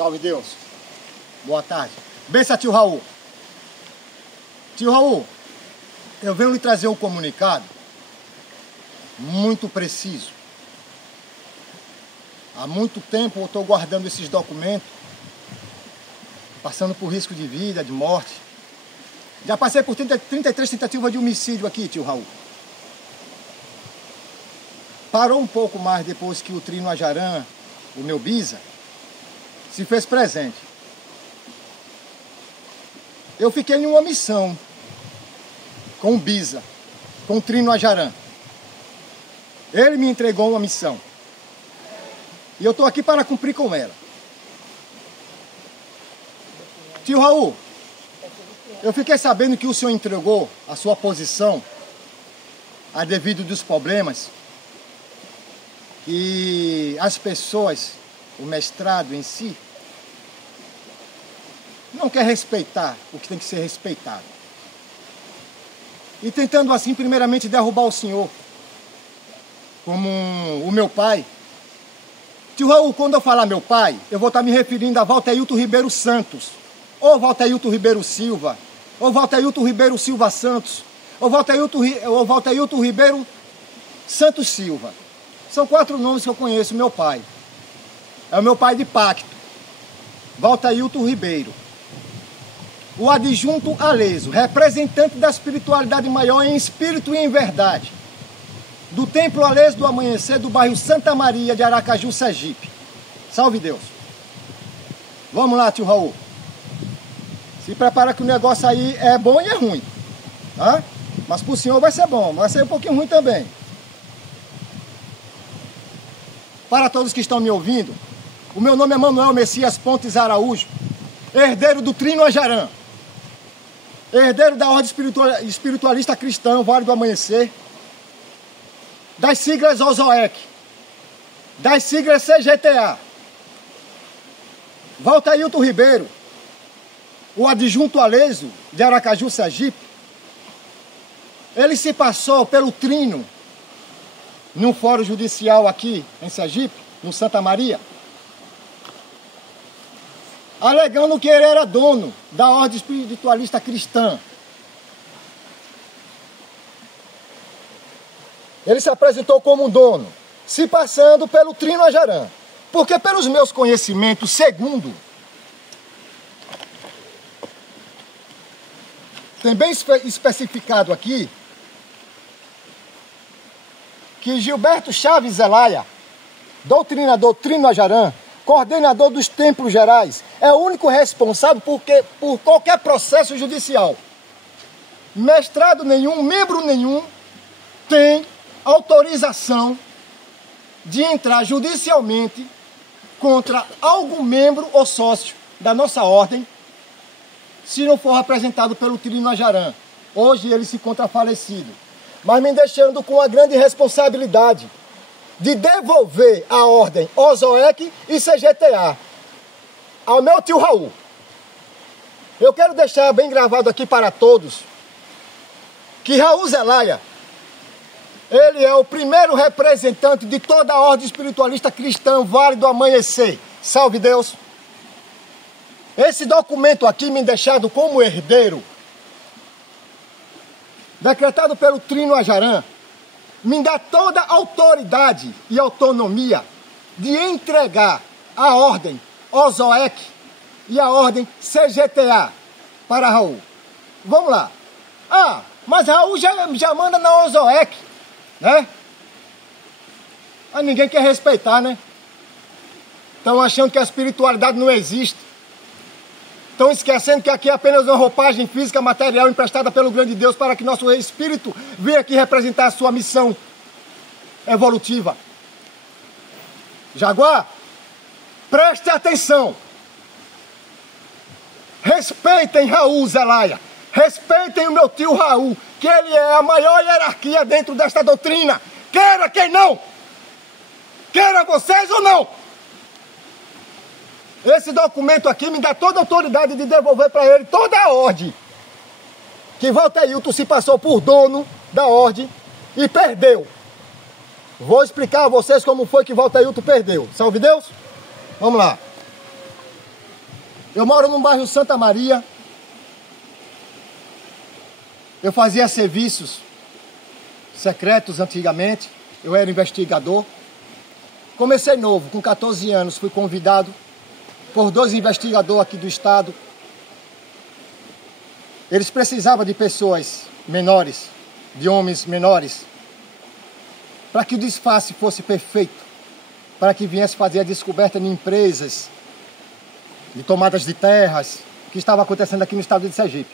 Salve Deus. Boa tarde. Benção, tio Raul. Tio Raul, eu venho lhe trazer um comunicado muito preciso. Há muito tempo eu estou guardando esses documentos, passando por risco de vida, de morte. Já passei por 33 tentativas de homicídio aqui, tio Raul. Parou um pouco mais depois que o Trino Ajaran, o meu bisa, se fez presente. Eu fiquei em uma missão com o bisa, com o Trino Ajaran. Ele me entregou uma missão. E eu estou aqui para cumprir com ela. Tio Raul, eu fiquei sabendo que o senhor entregou a sua posição a devido dos problemas que as pessoas, o mestrado em si, não quer respeitar o que tem que ser respeitado. E tentando assim, primeiramente, derrubar o senhor, como o meu pai. Tio Raul, quando eu falar meu pai, eu vou estar me referindo a Valteilton Ribeiro Santos, ou Valteilton Ribeiro Silva, ou Valteilton Ribeiro Silva Santos, ou Valteilton Ribeiro Santos Silva. São 4 nomes que eu conheço, meu pai. É o meu pai de pacto, Valteilton Ribeiro. O adjunto Aleso, representante da espiritualidade maior em espírito e em verdade, do Templo Aleso do Amanhecer, do bairro Santa Maria de Aracaju, Sergipe. Salve Deus. Vamos lá, tio Raul. Se prepara que o negócio aí é bom e é ruim, tá? Mas pro senhor vai ser bom, vai ser um pouquinho ruim também. Para todos que estão me ouvindo, o meu nome é Manuel Messias Pontes Araújo, herdeiro do Trino Ajaran, herdeiro da Ordem Espiritualista Cristã, Vale do Amanhecer, das siglas OZOEC, das siglas CGTA, Valteilton Ribeiro, o adjunto Aleso de Aracaju, Sergipe. Ele se passou pelo Trino, num fórum judicial aqui em Sergipe, no Santa Maria, alegando que ele era dono da Ordem Espiritualista Cristã. Ele se apresentou como um dono, se passando pelo Trino Ajaran. Porque pelos meus conhecimentos, segundo, tem bem especificado aqui, que Gilberto Chaves Zelaya, doutrinador Trino Ajaran, coordenador dos Templos Gerais, é o único responsável por qualquer processo judicial. Mestrado nenhum, membro nenhum, tem autorização de entrar judicialmente contra algum membro ou sócio da nossa ordem, se não for representado pelo Trino Ajaran. Hoje ele se encontra falecido, mas me deixando com a grande responsabilidade de devolver a ordem OZOEC e CGTA ao meu tio Raul. Eu quero deixar bem gravado aqui para todos que Raul Zelaya, ele é o primeiro representante de toda a Ordem Espiritualista Cristã Vale do Amanhecer. Salve Deus! Esse documento aqui me deixado como herdeiro, decretado pelo Trino Ajaran, me dá toda a autoridade e autonomia de entregar a ordem OZOEC e a ordem CGTA para Raul. Vamos lá. Ah, mas Raul já manda na OZOEC, né? Mas ninguém quer respeitar, né? Estão achando que a espiritualidade não existe. Estão esquecendo que aqui é apenas uma roupagem física, material, emprestada pelo grande Deus para que nosso espírito venha aqui representar a sua missão evolutiva. Jaguar, preste atenção. Respeitem Raul Zelaya. Respeitem o meu tio Raul, que ele é a maior hierarquia dentro desta doutrina. Queira quem não. Queira vocês ou não. Esse documento aqui me dá toda a autoridade de devolver para ele toda a ordem. Que Valteilton se passou por dono da ordem e perdeu. Vou explicar a vocês como foi que Valteilton perdeu. Salve Deus? Vamos lá. Eu moro no bairro Santa Maria. Eu fazia serviços secretos antigamente. Eu era investigador. Comecei novo, com 14 anos. Fui convidado por 2 investigadores aqui do estado. Eles precisavam de pessoas menores, de homens menores, para que o disfarce fosse perfeito, para que viesse fazer a descoberta de empresas, de tomadas de terras, que estava acontecendo aqui no estado de Sergipe.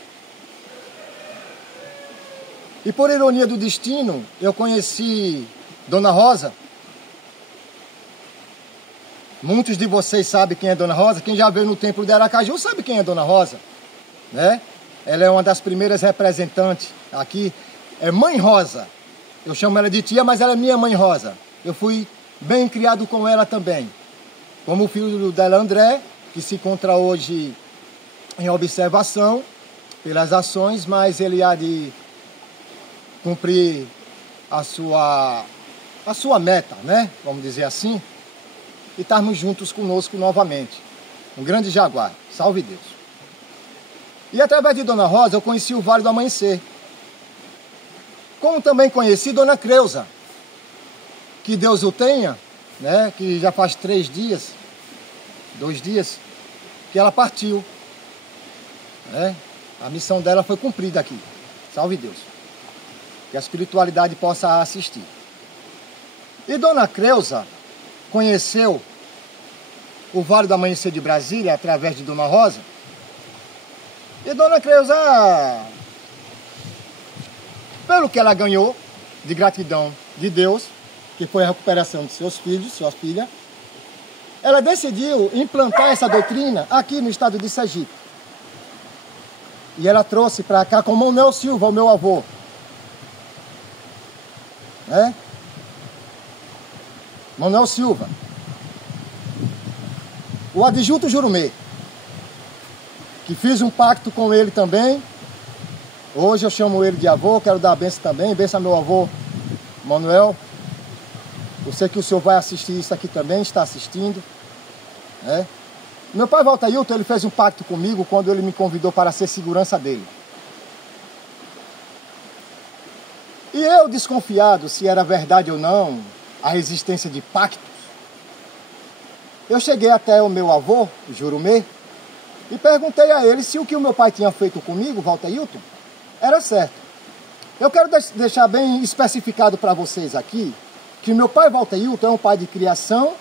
E por ironia do destino, eu conheci Dona Rosa. Muitos de vocês sabem quem é Dona Rosa. Quem já veio no templo de Aracaju sabe quem é Dona Rosa, né? Ela é uma das primeiras representantes aqui. É Mãe Rosa. Eu chamo ela de tia, mas ela é minha Mãe Rosa. Eu fui bem criado com ela também. Como o filho dela, André, que se encontra hoje em observação pelas ações, mas ele há de cumprir a sua meta, né? Vamos dizer assim. E estarmos juntos conosco novamente. Um grande jaguar. Salve Deus. E através de Dona Rosa eu conheci o Vale do Amanhecer. Como também conheci Dona Creuza, que Deus o tenha, né? Que já faz 2 dias, que ela partiu. Né? A missão dela foi cumprida aqui. Salve Deus. Que a espiritualidade possa assistir. E Dona Creuza conheceu o Vale do Amanhecer de Brasília através de Dona Rosa. E Dona Creuza, pelo que ela ganhou de gratidão de Deus, que foi a recuperação de seus filhos, sua filha, ela decidiu implantar essa doutrina aqui no estado de Sergipe. E ela trouxe para cá com Manuel Silva, o meu avô. Né? Manuel Silva. O adjunto Jurumê, que fiz um pacto com ele também. Hoje eu chamo ele de avô, quero dar a benção também. Benção ao meu avô, Manuel. Eu sei que o senhor vai assistir isso aqui também, está assistindo. Né? Meu pai Valtailton, ele fez um pacto comigo quando ele me convidou para ser segurança dele. E eu, desconfiado se era verdade ou não a existência de pactos, eu cheguei até o meu avô, Jurumê, e perguntei a ele se o que o meu pai tinha feito comigo, Valtailton, era certo. Eu quero deixar bem especificado para vocês aqui que meu pai Valtailton é um pai de criação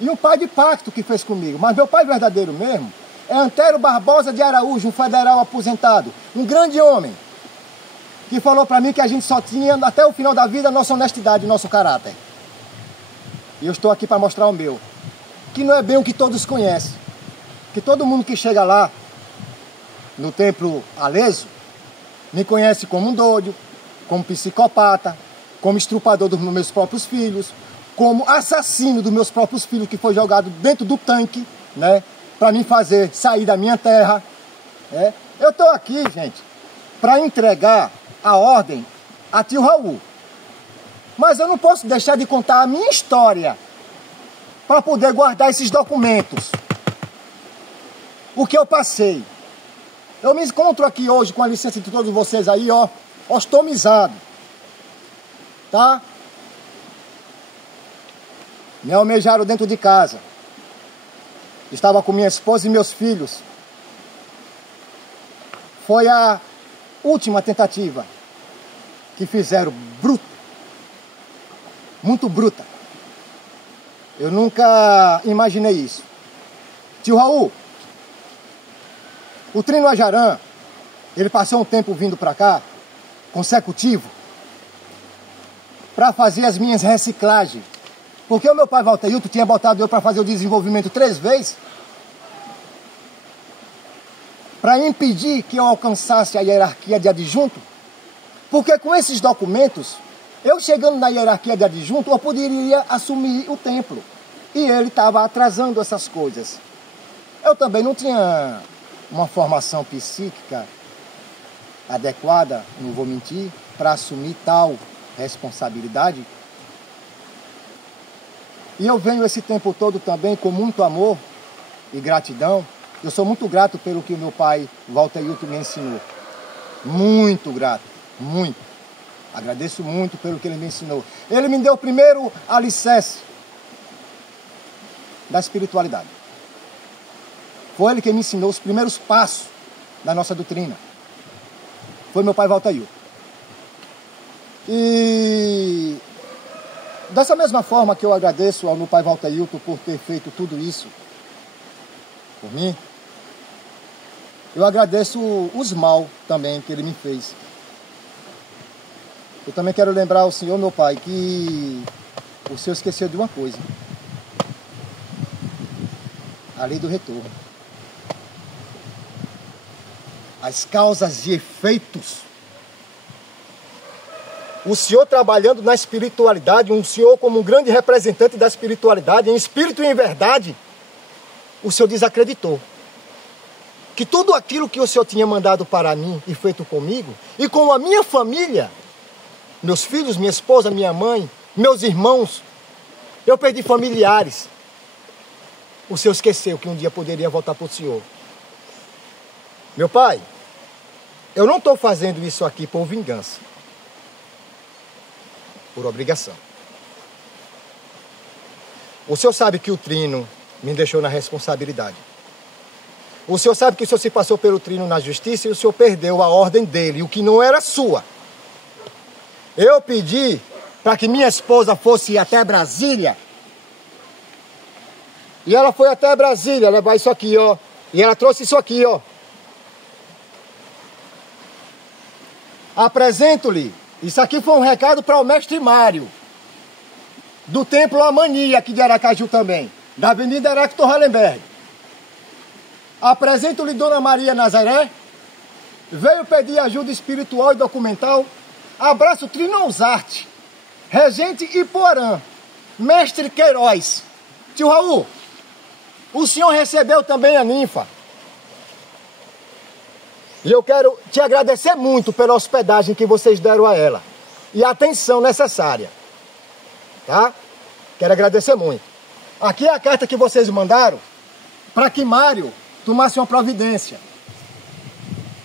e um pai de pacto que fez comigo. Mas meu pai verdadeiro mesmo é Antero Barbosa de Araújo, um federal aposentado, um grande homem, que falou para mim que a gente só tinha até o final da vida a nossa honestidade, o nosso caráter. E eu estou aqui para mostrar o meu, que não é bem o que todos conhecem. Que todo mundo que chega lá, no templo Aleso, me conhece como um doido, como psicopata, como estrupador dos meus próprios filhos, como assassino dos meus próprios filhos, que foi jogado dentro do tanque, né, para me fazer sair da minha terra. Né? Eu estou aqui, gente, para entregar a ordem a tio Raul. Mas eu não posso deixar de contar a minha história para poder guardar esses documentos. O que eu passei. Eu me encontro aqui hoje, com a licença de todos vocês aí, ó, ostomizado. Tá? Me almejaram dentro de casa. Estava com minha esposa e meus filhos. Foi a última tentativa que fizeram bruta. Muito bruta. Eu nunca imaginei isso. Tio Raul, o Trino Ajaran, ele passou um tempo vindo para cá, consecutivo, para fazer as minhas reciclagens. Porque o meu pai Valtailton tinha botado eu para fazer o desenvolvimento 3 vezes, para impedir que eu alcançasse a hierarquia de adjunto. Porque com esses documentos, eu chegando na hierarquia de adjunto, eu poderia assumir o templo. E ele estava atrasando essas coisas. Eu também não tinha uma formação psíquica adequada, não vou mentir, para assumir tal responsabilidade. E eu venho esse tempo todo também com muito amor e gratidão Eu sou muito grato pelo que o meu pai, Walter Hilton, me ensinou. Muito grato, muito. Agradeço muito pelo que ele me ensinou. Ele me deu o primeiro alicerce da espiritualidade. Foi ele que me ensinou os primeiros passos da nossa doutrina. Foi meu pai Walter Hilton. E dessa mesma forma que eu agradeço ao meu pai Walter Hilton por ter feito tudo isso por mim, eu agradeço os mal também que ele me fez. Eu também quero lembrar ao senhor, meu pai, que o senhor esqueceu de uma coisa. A lei do retorno. As causas e efeitos. O senhor trabalhando na espiritualidade, um senhor como um grande representante da espiritualidade, em espírito e em verdade, o senhor desacreditou. Que tudo aquilo que o senhor tinha mandado para mim e feito comigo, e com a minha família, meus filhos, minha esposa, minha mãe, meus irmãos, eu perdi familiares. O senhor esqueceu que um dia poderia voltar para o senhor. Meu pai, eu não estou fazendo isso aqui por vingança. Por obrigação. O senhor sabe que o Trino me deixou na responsabilidade. O senhor sabe que o senhor se passou pelo Trino na justiça e o senhor perdeu a ordem dele, o que não era sua. Eu pedi para que minha esposa fosse até Brasília. E ela foi até Brasília levar isso aqui, ó. E ela trouxe isso aqui, ó. Apresento-lhe. Isso aqui foi um recado para o mestre Mário, do Templo Amania, aqui de Aracaju também, da Avenida Hector Hallenberg. Apresento-lhe Dona Maria Nazaré, veio pedir ajuda espiritual e documental. Abraço Trinousarte, Regente Iporã, Mestre Queiroz. Tio Raul, o senhor recebeu também a ninfa. E eu quero te agradecer muito pela hospedagem que vocês deram a ela. E a atenção necessária. Tá? Quero agradecer muito. Aqui é a carta que vocês mandaram para que Mário tomasse uma providência.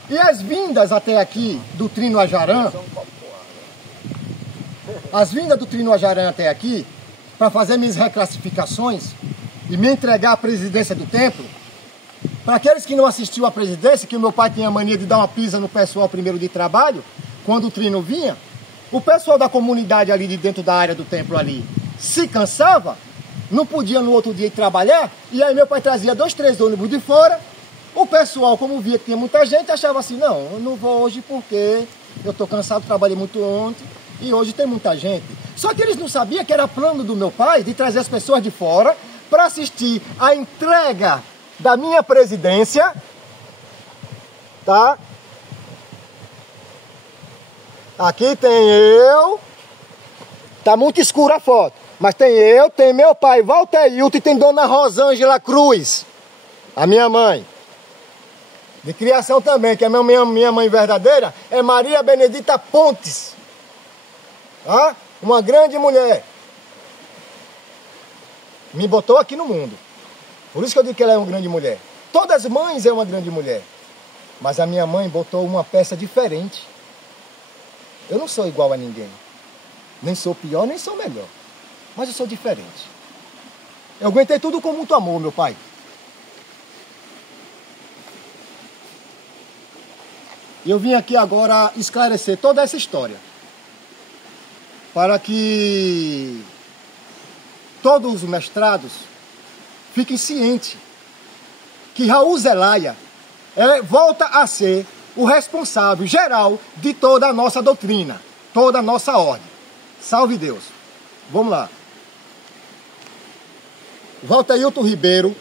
E as vindas até aqui do Trino Ajarã, as vindas do Trino Ajarã até aqui, para fazer minhas reclassificações e me entregar à presidência do templo, para aqueles que não assistiam à presidência, que o meu pai tinha a mania de dar uma pisa no pessoal primeiro de trabalho, quando o Trino vinha, o pessoal da comunidade ali de dentro da área do templo ali se cansava, não podia no outro dia ir trabalhar, e aí meu pai trazia 2, 3 ônibus de fora. O pessoal, como via que tinha muita gente, achava assim, não, eu não vou hoje porque eu estou cansado, trabalhei muito ontem, e hoje tem muita gente. Só que eles não sabiam que era plano do meu pai de trazer as pessoas de fora para assistir a entrega da minha presidência, tá? Aqui tem eu, tá muito escura a foto, mas tem eu, tem meu pai Walter Hilton e tem Dona Rosângela Cruz, a minha mãe. De criação também, que a minha mãe verdadeira é Maria Benedita Pontes, tá? Uma grande mulher. Me botou aqui no mundo. Por isso que eu digo que ela é uma grande mulher. Todas as mães é uma grande mulher. Mas a minha mãe botou uma peça diferente. Eu não sou igual a ninguém. Nem sou pior, nem sou melhor. Mas eu sou diferente. Eu aguentei tudo com muito amor, meu pai. E eu vim aqui agora esclarecer toda essa história. Para que todos os mestrados fiquem cientes que Raul Zelaya volta a ser o responsável geral de toda a nossa doutrina, toda a nossa ordem. Salve Deus. Vamos lá. Walter Hilton Ribeiro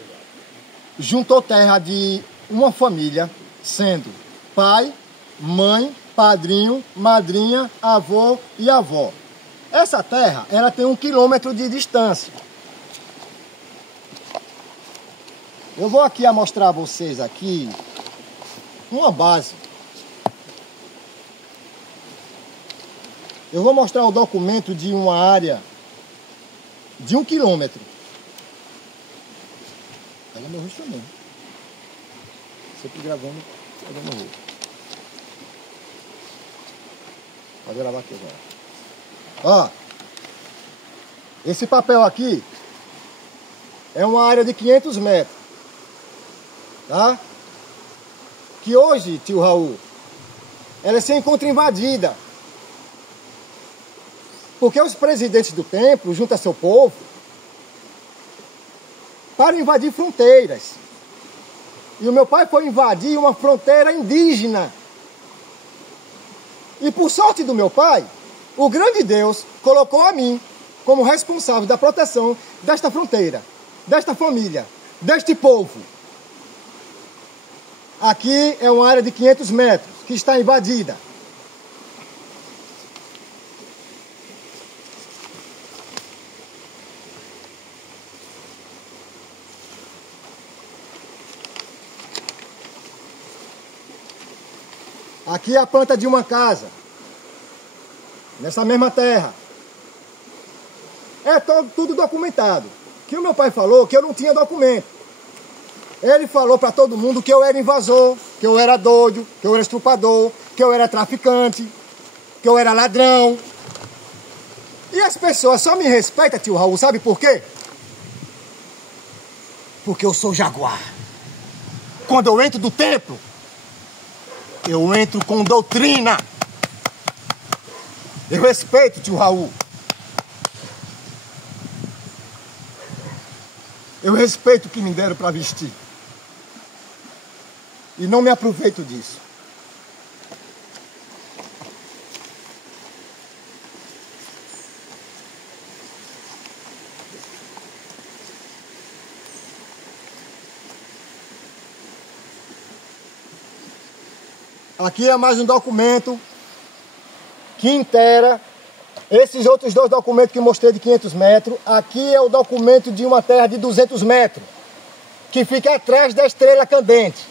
juntou terra de uma família, sendo pai, mãe, padrinho, madrinha, avô e avó. Essa terra, ela tem 1 quilômetro de distância. Eu vou aqui mostrar a vocês aqui uma base. Eu vou mostrar o documento de uma área de 1 quilômetro. Pega meu rosto também. Sempre gravando roupa. Pode gravar aqui agora. Ó, esse papel aqui é uma área de 500 metros, tá? Que hoje, tio Raul, ela se encontra invadida. Porque os presidentes do templo, junto a seu povo, para invadir fronteiras. E o meu pai foi invadir uma fronteira indígena. E por sorte do meu pai, o grande Deus colocou a mim como responsável da proteção desta fronteira, desta família, deste povo. Aqui é uma área de 500 metros que está invadida. Aqui é a planta de uma casa, nessa mesma terra. É tudo documentado. Que o meu pai falou que eu não tinha documento. Ele falou para todo mundo que eu era invasor, que eu era doido, que eu era estuprador, que eu era traficante, que eu era ladrão. E as pessoas só me respeitam, tio Raul, sabe por quê? Porque eu sou jaguar. Quando eu entro do templo, eu entro com doutrina. Eu respeito, tio Raul. Eu respeito o que me deram para vestir. E não me aproveito disso. Aqui é mais um documento que inteira esses outros dois documentos que mostrei de 500 metros. Aqui é o documento de uma terra de 200 metros, que fica atrás da estrela candente.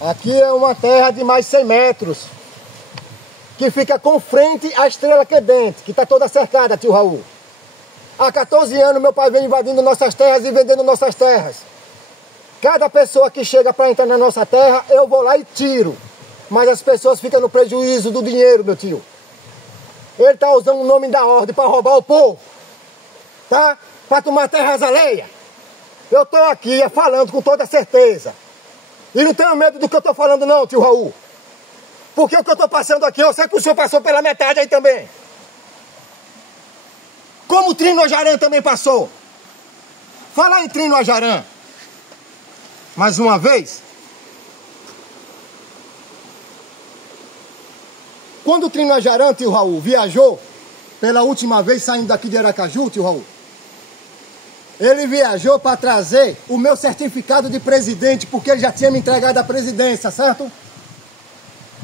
Aqui é uma terra de mais 100 metros, que fica com frente à estrela candente, que está toda cercada, tio Raul. Há 14 anos meu pai vem invadindo nossas terras e vendendo nossas terras. Cada pessoa que chega para entrar na nossa terra, eu vou lá e tiro. Mas as pessoas ficam no prejuízo do dinheiro, meu tio. Ele está usando o nome da ordem para roubar o povo, tá? Para tomar terras alheias. Eu estou aqui falando com toda certeza. E não tenho medo do que eu estou falando não, tio Raul. Porque o que eu estou passando aqui, eu sei que o senhor passou pela metade aí também. Como o Trino Ajarã também passou. Falar em Trino Ajarã, mais uma vez. Quando o Trino Ajarã, tio Raul, viajou, pela última vez saindo daqui de Aracaju, tio Raul, ele viajou para trazer o meu certificado de presidente, porque ele já tinha me entregado a presidência, certo?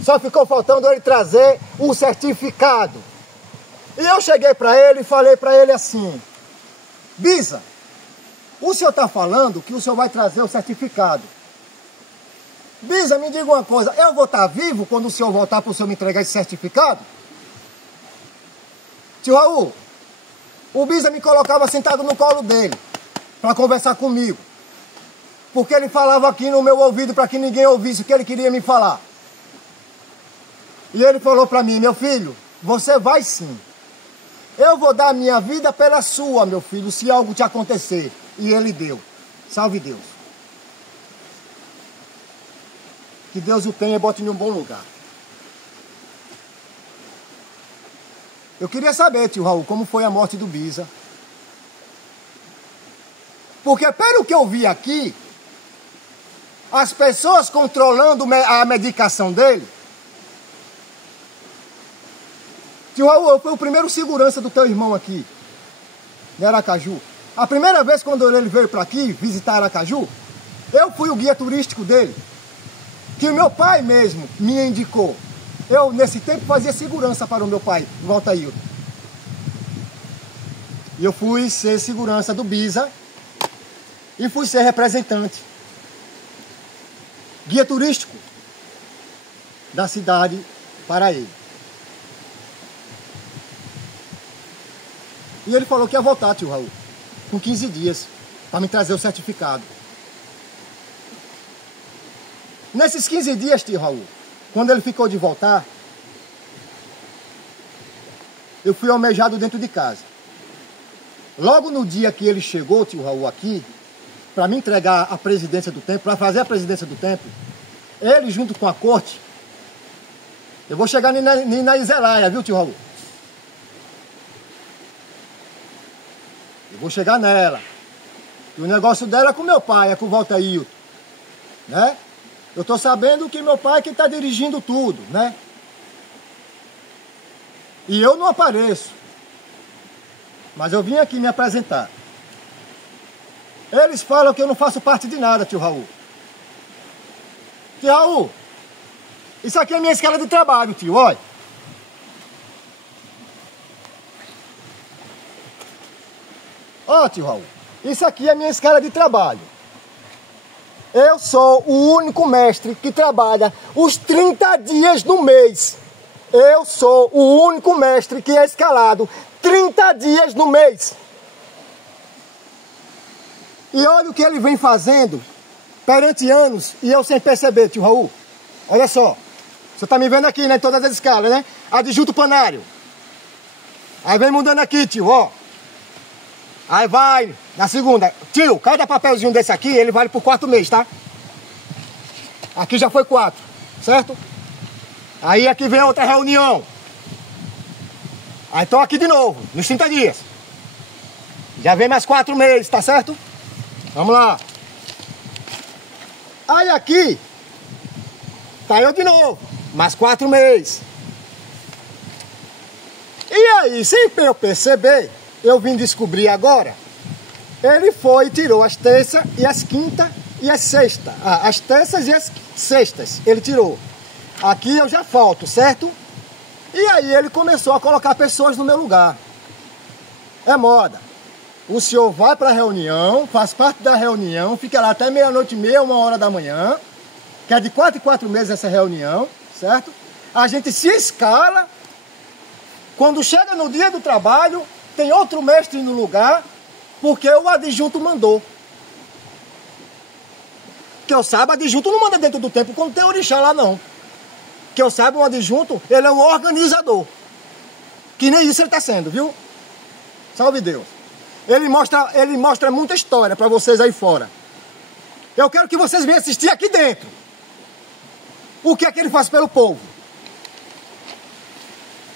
Só ficou faltando ele trazer o certificado. E eu cheguei para ele e falei para ele assim: Bisa, o senhor está falando que o senhor vai trazer o certificado. Bisa, me diga uma coisa, eu vou estar vivo quando o senhor voltar para o senhor me entregar esse certificado? Tio Raul, o Bisa me colocava sentado no colo dele para conversar comigo. Porque ele falava aqui no meu ouvido para que ninguém ouvisse o que ele queria me falar. E ele falou para mim: meu filho, você vai sim. Eu vou dar a minha vida pela sua, meu filho, se algo te acontecer. E ele deu. Salve Deus. Que Deus o tenha e bote em um bom lugar. Eu queria saber, tio Raul, como foi a morte do Bisa. Porque pelo que eu vi aqui, as pessoas controlando a medicação dele. Tio Raul, eu fui o primeiro segurança do teu irmão aqui, de Aracaju. A primeira vez quando ele veio para aqui visitar Aracaju, eu fui o guia turístico dele, que meu pai mesmo me indicou. Eu, nesse tempo, fazia segurança para o meu pai, Valtaíldo. E eu fui ser segurança do Bisa e fui ser representante, guia turístico da cidade para ele. E ele falou que ia voltar, tio Raul, com 15 dias, para me trazer o certificado. Nesses 15 dias, tio Raul, quando ele ficou de voltar, eu fui almejado dentro de casa. Logo no dia que ele chegou, tio Raul, aqui, para me entregar a presidência do templo, para fazer a presidência do templo, ele junto com a corte, eu vou chegar na Iselaia, viu, tio Raul? Eu vou chegar nela. E o negócio dela é com meu pai, é com o Valteilton, né? Eu tô sabendo que meu pai é que tá dirigindo tudo, né? E eu não apareço. Mas eu vim aqui me apresentar. Eles falam que eu não faço parte de nada, tio Raul. Tio Raul, isso aqui é minha escala de trabalho, tio, olha. Ó, tio Raul, isso aqui é minha escala de trabalho. Eu sou o único mestre que trabalha os 30 dias do mês. Eu sou o único mestre que é escalado 30 dias no mês. E olha o que ele vem fazendo perante anos e eu sem perceber, tio Raul. Olha só. Você tá me vendo aqui, né? Todas as escalas, né? Adjunto panário. Aí vem mudando aqui, tio, ó. Aí vai na segunda. Tio, cada papelzinho desse aqui, ele vale por 4 meses, tá? Aqui já foi 4, certo? Aí aqui vem outra reunião. Aí estão aqui de novo, nos 30 dias. Já vem mais 4 meses, tá certo? Vamos lá. Aí aqui, tá eu de novo, mais 4 meses. E aí, sem eu perceber, eu vim descobrir agora, ele foi e tirou as terças e as quintas e as sextas. As terças e as sextas, ele tirou. Aqui eu já falto, certo? E aí ele começou a colocar pessoas no meu lugar. É moda. O senhor vai para a reunião, faz parte da reunião, fica lá até meia-noite e meia, 1h da manhã, que é de 4 em 4 meses essa reunião, certo? A gente se escala, quando chega no dia do trabalho, tem outro mestre no lugar, porque o adjunto mandou. Que eu saiba, o adjunto não manda dentro do templo quando tem orixá lá, não. Que eu saiba, o adjunto, ele é um organizador. Que nem isso ele está sendo, viu? Salve Deus. Ele mostra muita história para vocês aí fora. Eu quero que vocês venham assistir aqui dentro. O que é que ele faz pelo povo?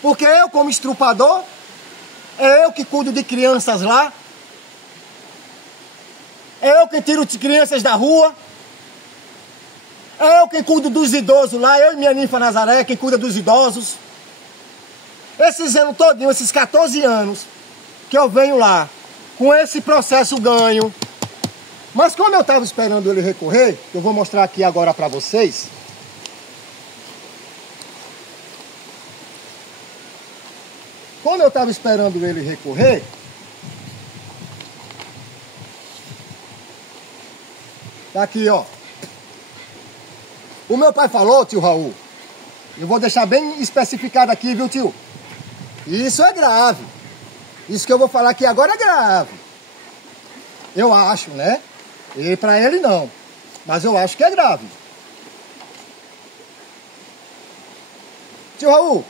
Porque eu, como estrupador, é eu que cuido de crianças lá. É eu que tiro as crianças da rua. É eu quem cuido dos idosos lá. Eu e minha ninfa Nazaré, quem cuida dos idosos. Esses anos todinhos, esses 14 anos que eu venho lá, com esse processo ganho. Mas como eu estava esperando ele recorrer, eu vou mostrar aqui agora para vocês. Como eu estava esperando ele recorrer, tá aqui, ó. O meu pai falou, tio Raul, eu vou deixar bem especificado aqui, viu, tio? Isso é grave. Isso que eu vou falar aqui agora é grave. Eu acho, né? E para ele não. Mas eu acho que é grave. Tio Raul,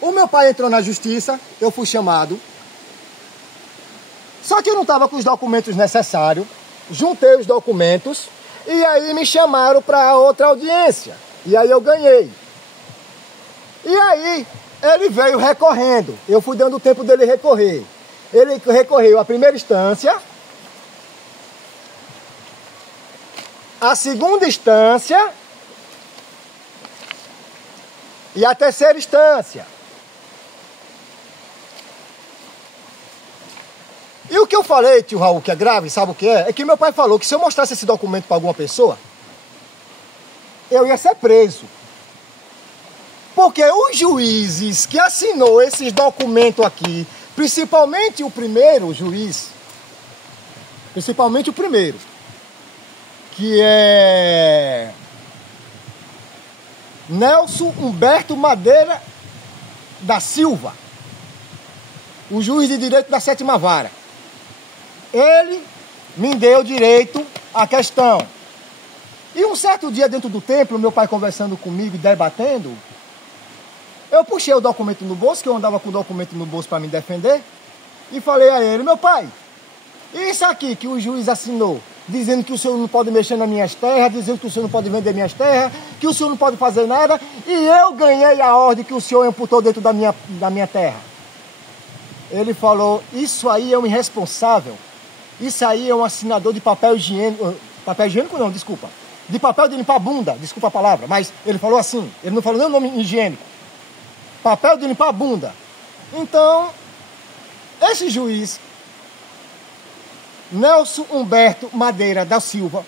o meu pai entrou na justiça, eu fui chamado. Só que eu não estava com os documentos necessários. Juntei os documentos e aí me chamaram para outra audiência. E aí eu ganhei. E aí ele veio recorrendo. Eu fui dando o tempo dele recorrer. Ele recorreu à primeira instância, à segunda instância e à terceira instância. E o que eu falei, tio Raul, que é grave, sabe o que é? É que meu pai falou que se eu mostrasse esse documento para alguma pessoa, eu ia ser preso. Porque os juízes que assinou esses documentos aqui, principalmente o primeiro juiz, principalmente o primeiro, que é Nelson Humberto Madeira da Silva. o juiz de direito da 7ª vara. Ele me deu direito à questão. E um certo dia dentro do templo, meu pai conversando comigo e debatendo, eu puxei o documento no bolso, que eu andava com o documento no bolso para me defender, e falei a ele: meu pai, isso aqui que o juiz assinou, dizendo que o senhor não pode mexer nas minhas terras, dizendo que o senhor não pode vender minhas terras, que o senhor não pode fazer nada, e eu ganhei a ordem que o senhor imputou dentro da minha terra. Ele falou: isso aí é um irresponsável, isso aí é um assinador de papel higiênico não, desculpa, de papel de limpar a bunda, desculpa a palavra, mas ele falou assim, ele não falou nem o nome higiênico, papel de limpar a bunda. Então, esse juiz, Nelson Humberto Madeira da Silva,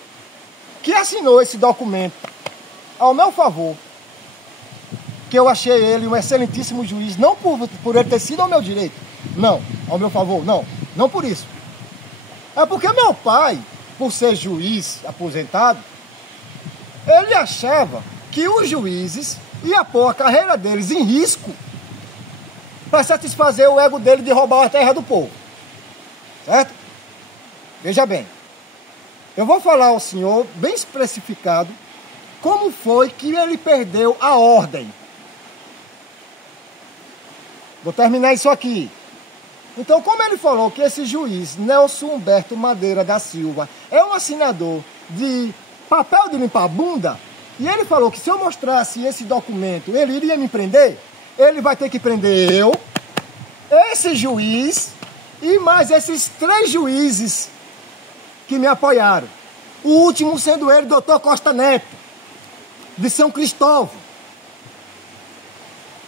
que assinou esse documento ao meu favor, que eu achei ele um excelentíssimo juiz, não por ele ter sido ao meu direito, não, ao meu favor, não por isso. É porque meu pai, por ser juiz aposentado, ele achava que os juízes iam pôr a carreira deles em risco para satisfazer o ego dele de roubar a terra do povo. Certo? Veja bem, eu vou falar ao senhor, bem especificado, como foi que ele perdeu a ordem. Vou terminar isso aqui. Então, como ele falou que esse juiz, Nelson Humberto Madeira da Silva, é um assinador de papel de limpar a bunda, e ele falou que se eu mostrasse esse documento, ele iria me prender, ele vai ter que prender eu, esse juiz e mais esses 3 juízes que me apoiaram. O último sendo ele, doutor Costa Neto, de São Cristóvão.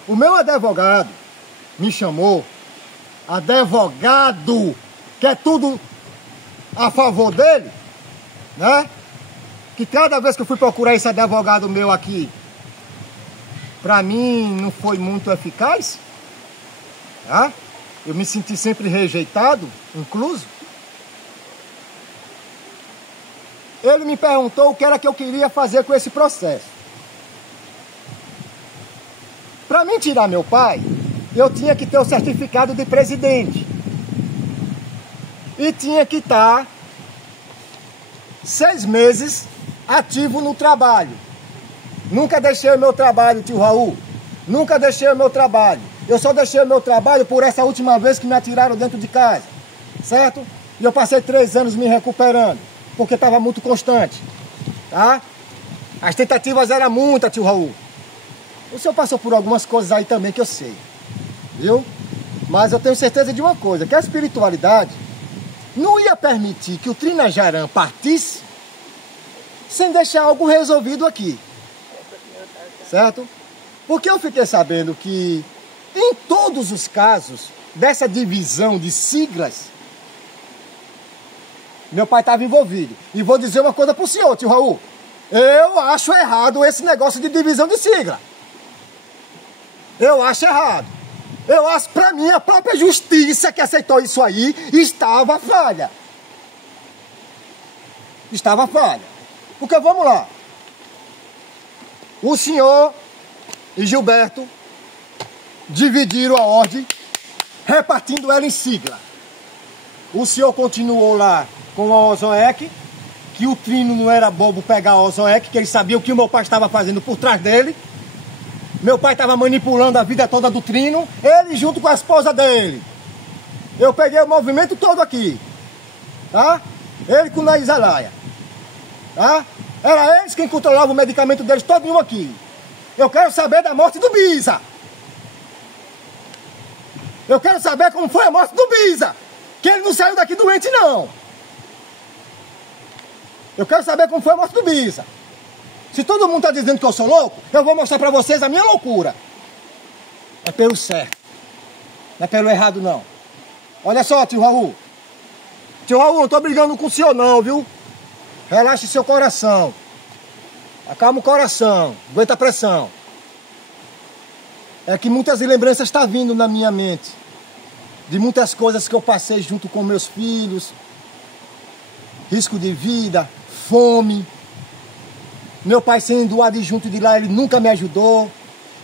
O meu advogado me chamou, advogado, que é tudo a favor dele, né? Que cada vez que eu fui procurar esse advogado meu aqui, para mim não foi muito eficaz, tá? Eu me senti sempre rejeitado, incluso. Ele me perguntou o que era que eu queria fazer com esse processo. Para mim tirar meu pai, eu tinha que ter o certificado de presidente. E tinha que estar 6 meses ativo no trabalho. Nunca deixei o meu trabalho, tio Raul. Nunca deixei o meu trabalho. Eu só deixei o meu trabalho por essa última vez que me atiraram dentro de casa. Certo? E eu passei 3 anos me recuperando, porque estava muito constante. Tá? As tentativas eram muitas, tio Raul. O senhor passou por algumas coisas aí também que eu sei. Viu? Mas eu tenho certeza de uma coisa, que a espiritualidade não ia permitir que o Trinajaran partisse sem deixar algo resolvido aqui. Certo? Porque eu fiquei sabendo que em todos os casos dessa divisão de siglas, meu pai estava envolvido. E vou dizer uma coisa para o senhor, tio Raul. Eu acho errado esse negócio de divisão de sigla. Eu acho errado. Eu acho, para mim, a própria justiça que aceitou isso aí estava falha. Estava falha. Porque, vamos lá. O senhor e Gilberto dividiram a ordem, repartindo ela em sigla. O senhor continuou lá com a Ozoec, que o Trino não era bobo pegar a Ozoec, que ele sabia o que o meu pai estava fazendo por trás dele. Meu pai estava manipulando a vida toda do Trino, ele junto com a esposa dele. Eu peguei o movimento todo aqui, tá? Ele com o Naís Alaia, tá? Era eles quem controlava o medicamento deles todinho aqui. Eu quero saber da morte do Bisa. Eu quero saber como foi a morte do Bisa. Que ele não saiu daqui doente, não. Eu quero saber como foi a morte do Bisa. Se todo mundo está dizendo que eu sou louco, eu vou mostrar para vocês a minha loucura. É pelo certo. Não é pelo errado, não. Olha só, tio Raul. Tio Raul, não estou brigando com o senhor, não, viu? Relaxe seu coração. Acalma o coração. Aguenta a pressão. É que muitas lembranças estão vindo na minha mente. De muitas coisas que eu passei junto com meus filhos. Risco de vida, fome. Meu pai sendo adjunto de lá, ele nunca me ajudou.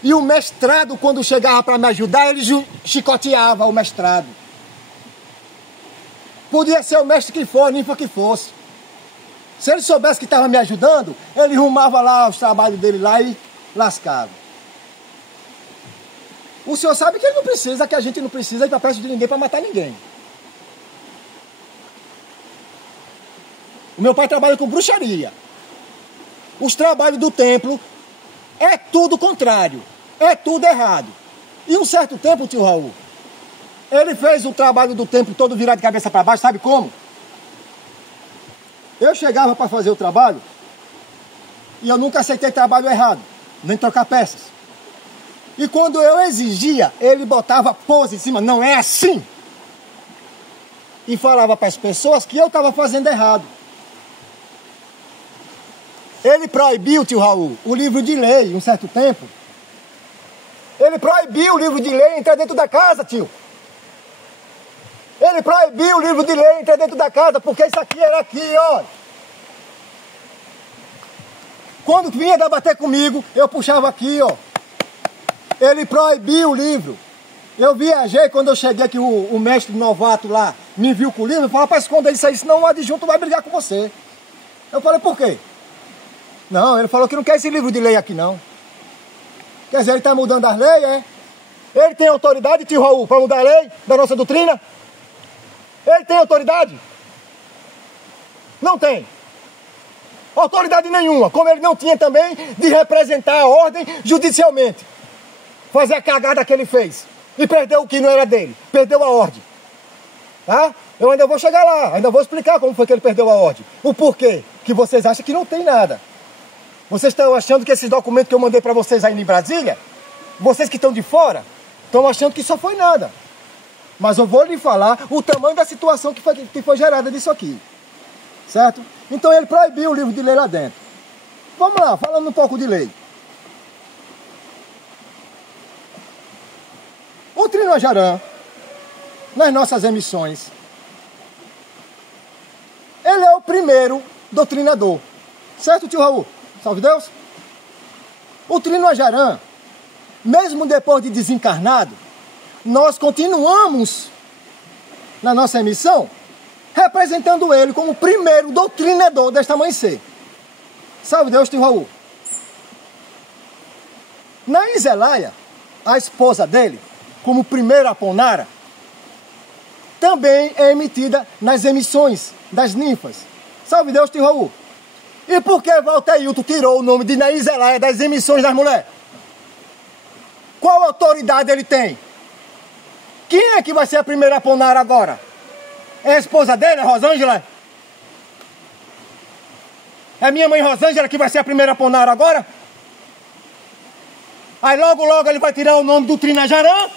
E o mestrado, quando chegava para me ajudar, ele chicoteava o mestrado. Podia ser o mestre que for, a ninfa que fosse. Se ele soubesse que estava me ajudando, ele arrumava lá os trabalhos dele lá e lascava. O senhor sabe que ele não precisa, que a gente não precisa ir para perto de ninguém para matar ninguém. O meu pai trabalha com bruxaria. Os trabalhos do templo é tudo contrário. É tudo errado. E um certo tempo, tio Raul, ele fez o trabalho do templo todo virado de cabeça para baixo, sabe como? Eu chegava para fazer o trabalho e eu nunca aceitei trabalho errado, nem trocar peças. E quando eu exigia, ele botava pose em cima, não é assim. E falava para as pessoas que eu estava fazendo errado. Ele proibiu, tio Raul, o livro de lei, um certo tempo. Ele proibiu o livro de lei entrar dentro da casa, tio. Ele proibiu o livro de lei entrar dentro da casa, porque isso aqui era aqui, ó. Quando vinha debater comigo, eu puxava aqui, ó. Ele proibiu o livro. Eu viajei, quando eu cheguei aqui, o mestre novato lá me viu com o livro e falou, para esconder isso aí, senão o adjunto vai brigar com você. Eu falei, por quê? Não, ele falou que não quer esse livro de lei aqui, não. Quer dizer, ele está mudando as leis, é? Ele tem autoridade, tio Raul, para mudar a lei da nossa doutrina? Ele tem autoridade? Não tem. Autoridade nenhuma, como ele não tinha também de representar a ordem judicialmente. Fazer a cagada que ele fez. E perdeu o que não era dele. Perdeu a ordem. Tá? Eu ainda vou chegar lá, ainda vou explicar como foi que ele perdeu a ordem. O porquê que vocês acham que não tem nada. Vocês estão achando que esses documentos que eu mandei para vocês aí em Brasília, vocês que estão de fora, estão achando que só foi nada. Mas eu vou lhe falar o tamanho da situação que foi gerada disso aqui. Certo? Então ele proibiu o livro de lei lá dentro. Vamos lá, falando um pouco de lei. O Trino Ajarã, nas nossas emissões, ele é o primeiro doutrinador. Certo, tio Raul? Salve Deus! O Trino Ajarã, mesmo depois de desencarnado, nós continuamos na nossa emissão representando ele como o primeiro doutrinador desta amanhecer. Salve Deus, tio Raul! Na Zelaia, a esposa dele, como primeira Aponara, também é emitida nas emissões das ninfas. Salve Deus, tio Raul! E por que Valteilton tirou o nome de Zelaia das emissões das mulheres? Qual autoridade ele tem? Quem é que vai ser a primeira Aponara agora? É a esposa dele, a Rosângela? É a minha mãe Rosângela que vai ser a primeira Aponara agora? Aí logo ele vai tirar o nome do Trino Ajarã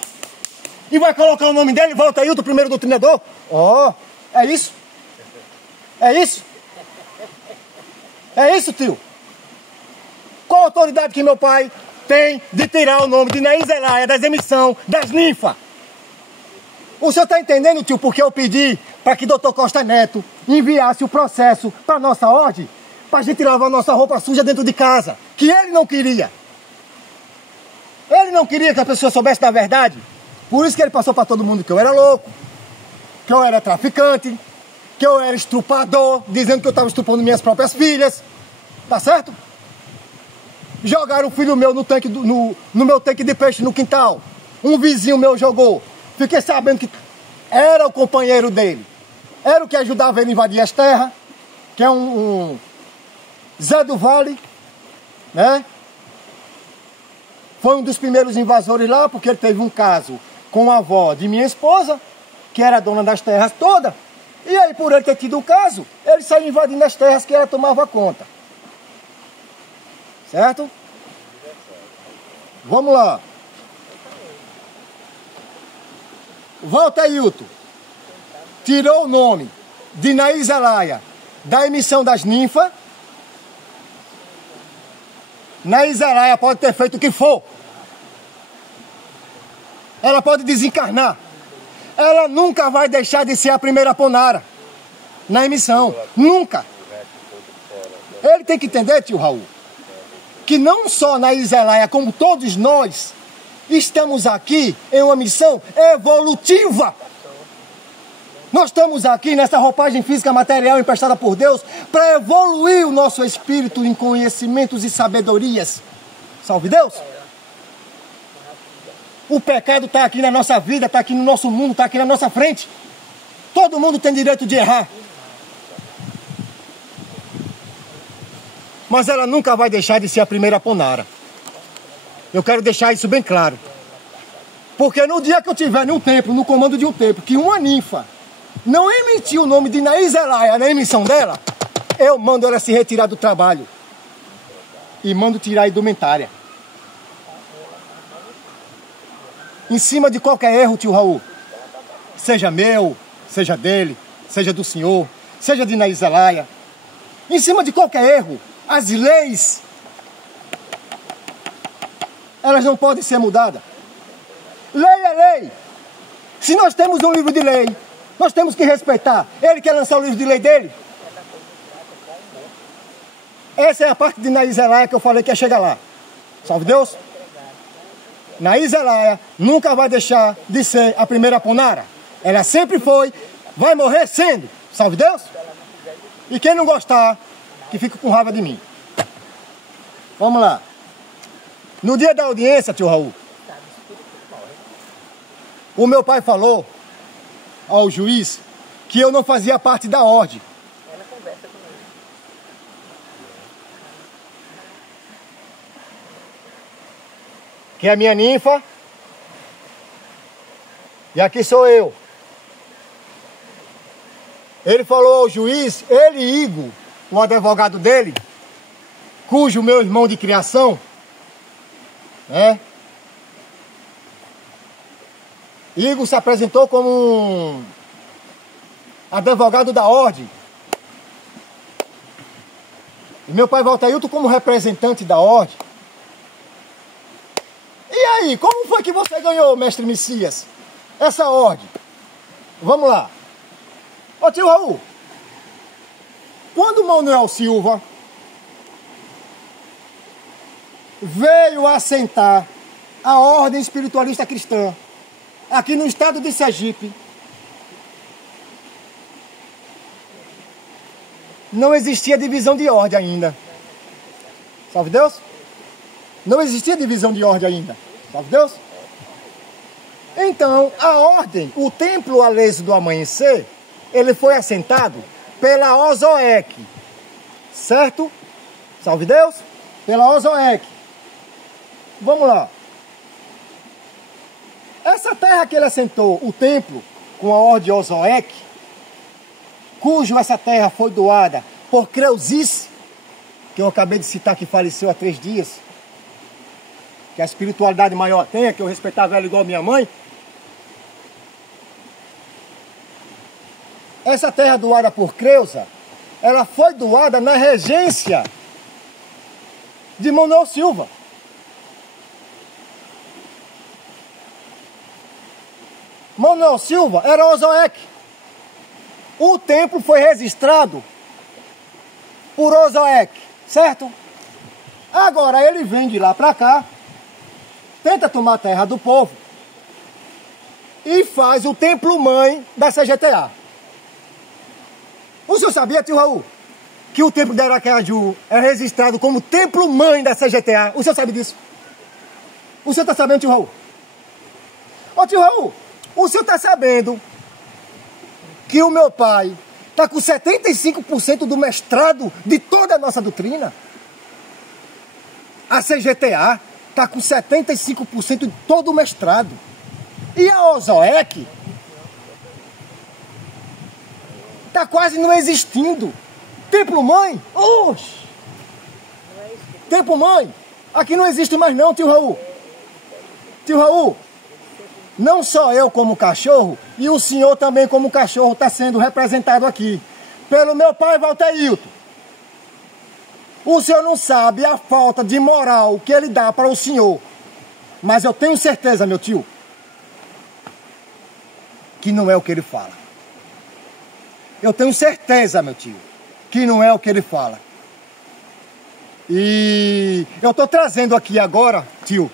e vai colocar o nome dele, Valteilton, primeiro doutrinador? Ó, é isso? É isso? É isso, tio? Qual a autoridade que meu pai tem de tirar o nome de Zelaia das emissões das ninfas? O senhor está entendendo, tio, porque eu pedi para que Dr. Costa Neto enviasse o processo para nossa ordem, para a gente lavar nossa roupa suja dentro de casa, que ele não queria. Ele não queria que a pessoa soubesse da verdade. Por isso que ele passou para todo mundo que eu era louco, que eu era traficante, que eu era estrupador, dizendo que eu estava estrupando minhas próprias filhas. Tá certo? Jogaram o filho meu no meu tanque de peixe no quintal. Um vizinho meu jogou. Fiquei sabendo que era o companheiro dele. Era o que ajudava ele a invadir as terras, que é um Zé do Vale, né? Foi um dos primeiros invasores lá, porque ele teve um caso com a avó de minha esposa, que era dona das terras todas. E aí, por ele ter tido o caso, ele saiu invadindo as terras que ela tomava conta. Certo? Vamos lá. Valteilton tirou o nome de Zelaia da emissão das ninfas. Zelaia pode ter feito o que for. Ela pode desencarnar. Ela nunca vai deixar de ser a primeira Aponara na emissão. Nunca. Ele tem que entender, tio Raul, que não só na Iselaia, como todos nós, estamos aqui em uma missão evolutiva. Nós estamos aqui nessa roupagem física material emprestada por Deus para evoluir o nosso espírito em conhecimentos e sabedorias. Salve Deus! O pecado está aqui na nossa vida, está aqui no nosso mundo, está aqui na nossa frente. Todo mundo tem direito de errar. Mas ela nunca vai deixar de ser a primeira ponara. Eu quero deixar isso bem claro. Porque no dia que eu estiver num templo, no comando de um templo, que uma ninfa não emitiu o nome de Naizelaia na emissão dela, eu mando ela se retirar do trabalho. E mando tirar a indumentária. Em cima de qualquer erro, tio Raul, seja meu, seja dele, seja do senhor, seja de Naizelaia, em cima de qualquer erro, as leis, elas não podem ser mudadas. Lei é lei. Se nós temos um livro de lei, nós temos que respeitar. Ele quer lançar o livro de lei dele. Essa é a parte de Naizelaia que eu falei que ia chegar lá. Salve Deus. Naizelaia nunca vai deixar de ser a primeira ponara. Ela sempre foi, vai morrer sendo. Salve Deus. E quem não gostar, que fica com raiva de mim. Vamos lá. No dia da audiência, tio Raul, o meu pai falou ao juiz que eu não fazia parte da ordem. Que é a minha ninfa. E aqui sou eu. Ele falou ao juiz, ele e Igor, o advogado dele, cujo meu irmão de criação, Igor se apresentou como um advogado da ordem. E meu pai Valtailton como representante da ordem. E aí, como foi que você ganhou, mestre Messias, essa ordem? Vamos lá. Ô tio Raul, quando Manuel Silva veio assentar a ordem espiritualista cristã aqui no estado de Sergipe, não existia divisão de ordem ainda. Salve Deus? Não existia divisão de ordem ainda. Salve Deus? Então, a ordem, o Templo Aleso do Amanhecer, ele foi assentado pela Ozoec. Certo? Salve Deus? Pela Ozoec. Vamos lá. Essa terra que ele assentou, o templo, com a ordem Ozoec, cujo essa terra foi doada por Creuzice, que eu acabei de citar que faleceu há 3 dias, que a espiritualidade maior tem, que eu respeitava ela igual minha mãe. Essa terra doada por Creuza, ela foi doada na regência de Manuel Silva. Manuel Silva era Ozoec. O templo foi registrado por Ozoec, certo? Agora ele vem de lá para cá, tenta tomar a terra do povo e faz o templo mãe da CGTA. O senhor sabia, tio Raul, que o templo de Aracaju é registrado como templo mãe da CGTA? O senhor sabe disso? O senhor está sabendo, tio Raul? Ô tio Raul, o senhor está sabendo que o meu pai está com 75% do mestrado de toda a nossa doutrina? A CGTA está com 75% de todo o mestrado. E a Ozoec está quase não existindo. Templo mãe? Oxi! Templo mãe? Aqui não existe mais não, tio Raul. Tio Raul, não só eu como cachorro, e o senhor também como cachorro está sendo representado aqui pelo meu pai Valtailton. O senhor não sabe a falta de moral que ele dá para o senhor. Mas eu tenho certeza, meu tio, que não é o que ele fala. Eu tenho certeza, meu tio, que não é o que ele fala. E eu estou trazendo aqui agora, tio.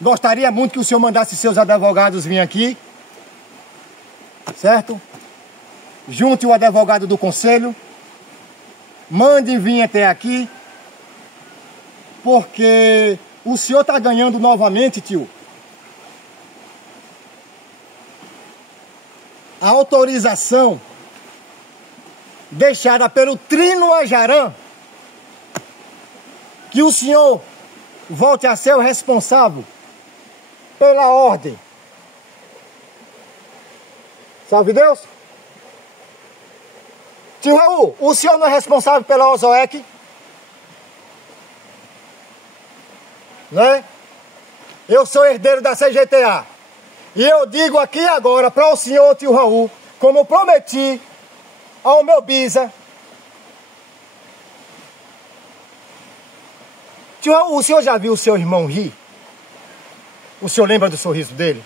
Gostaria muito que o senhor mandasse seus advogados vir aqui, certo? Junte o advogado do conselho, mande vir até aqui, porque o senhor está ganhando novamente, tio, a autorização deixada pelo Trino Ajarã, que o senhor volte a ser o responsável pela ordem. Salve Deus! Tio Raul, o senhor não é responsável pela OSOEC? Né? Eu sou herdeiro da CGTA. E eu digo aqui agora para o senhor, tio Raul, como eu prometi ao meu bisa. Tio Raul, o senhor já viu o seu irmão rir? O senhor lembra do sorriso dele?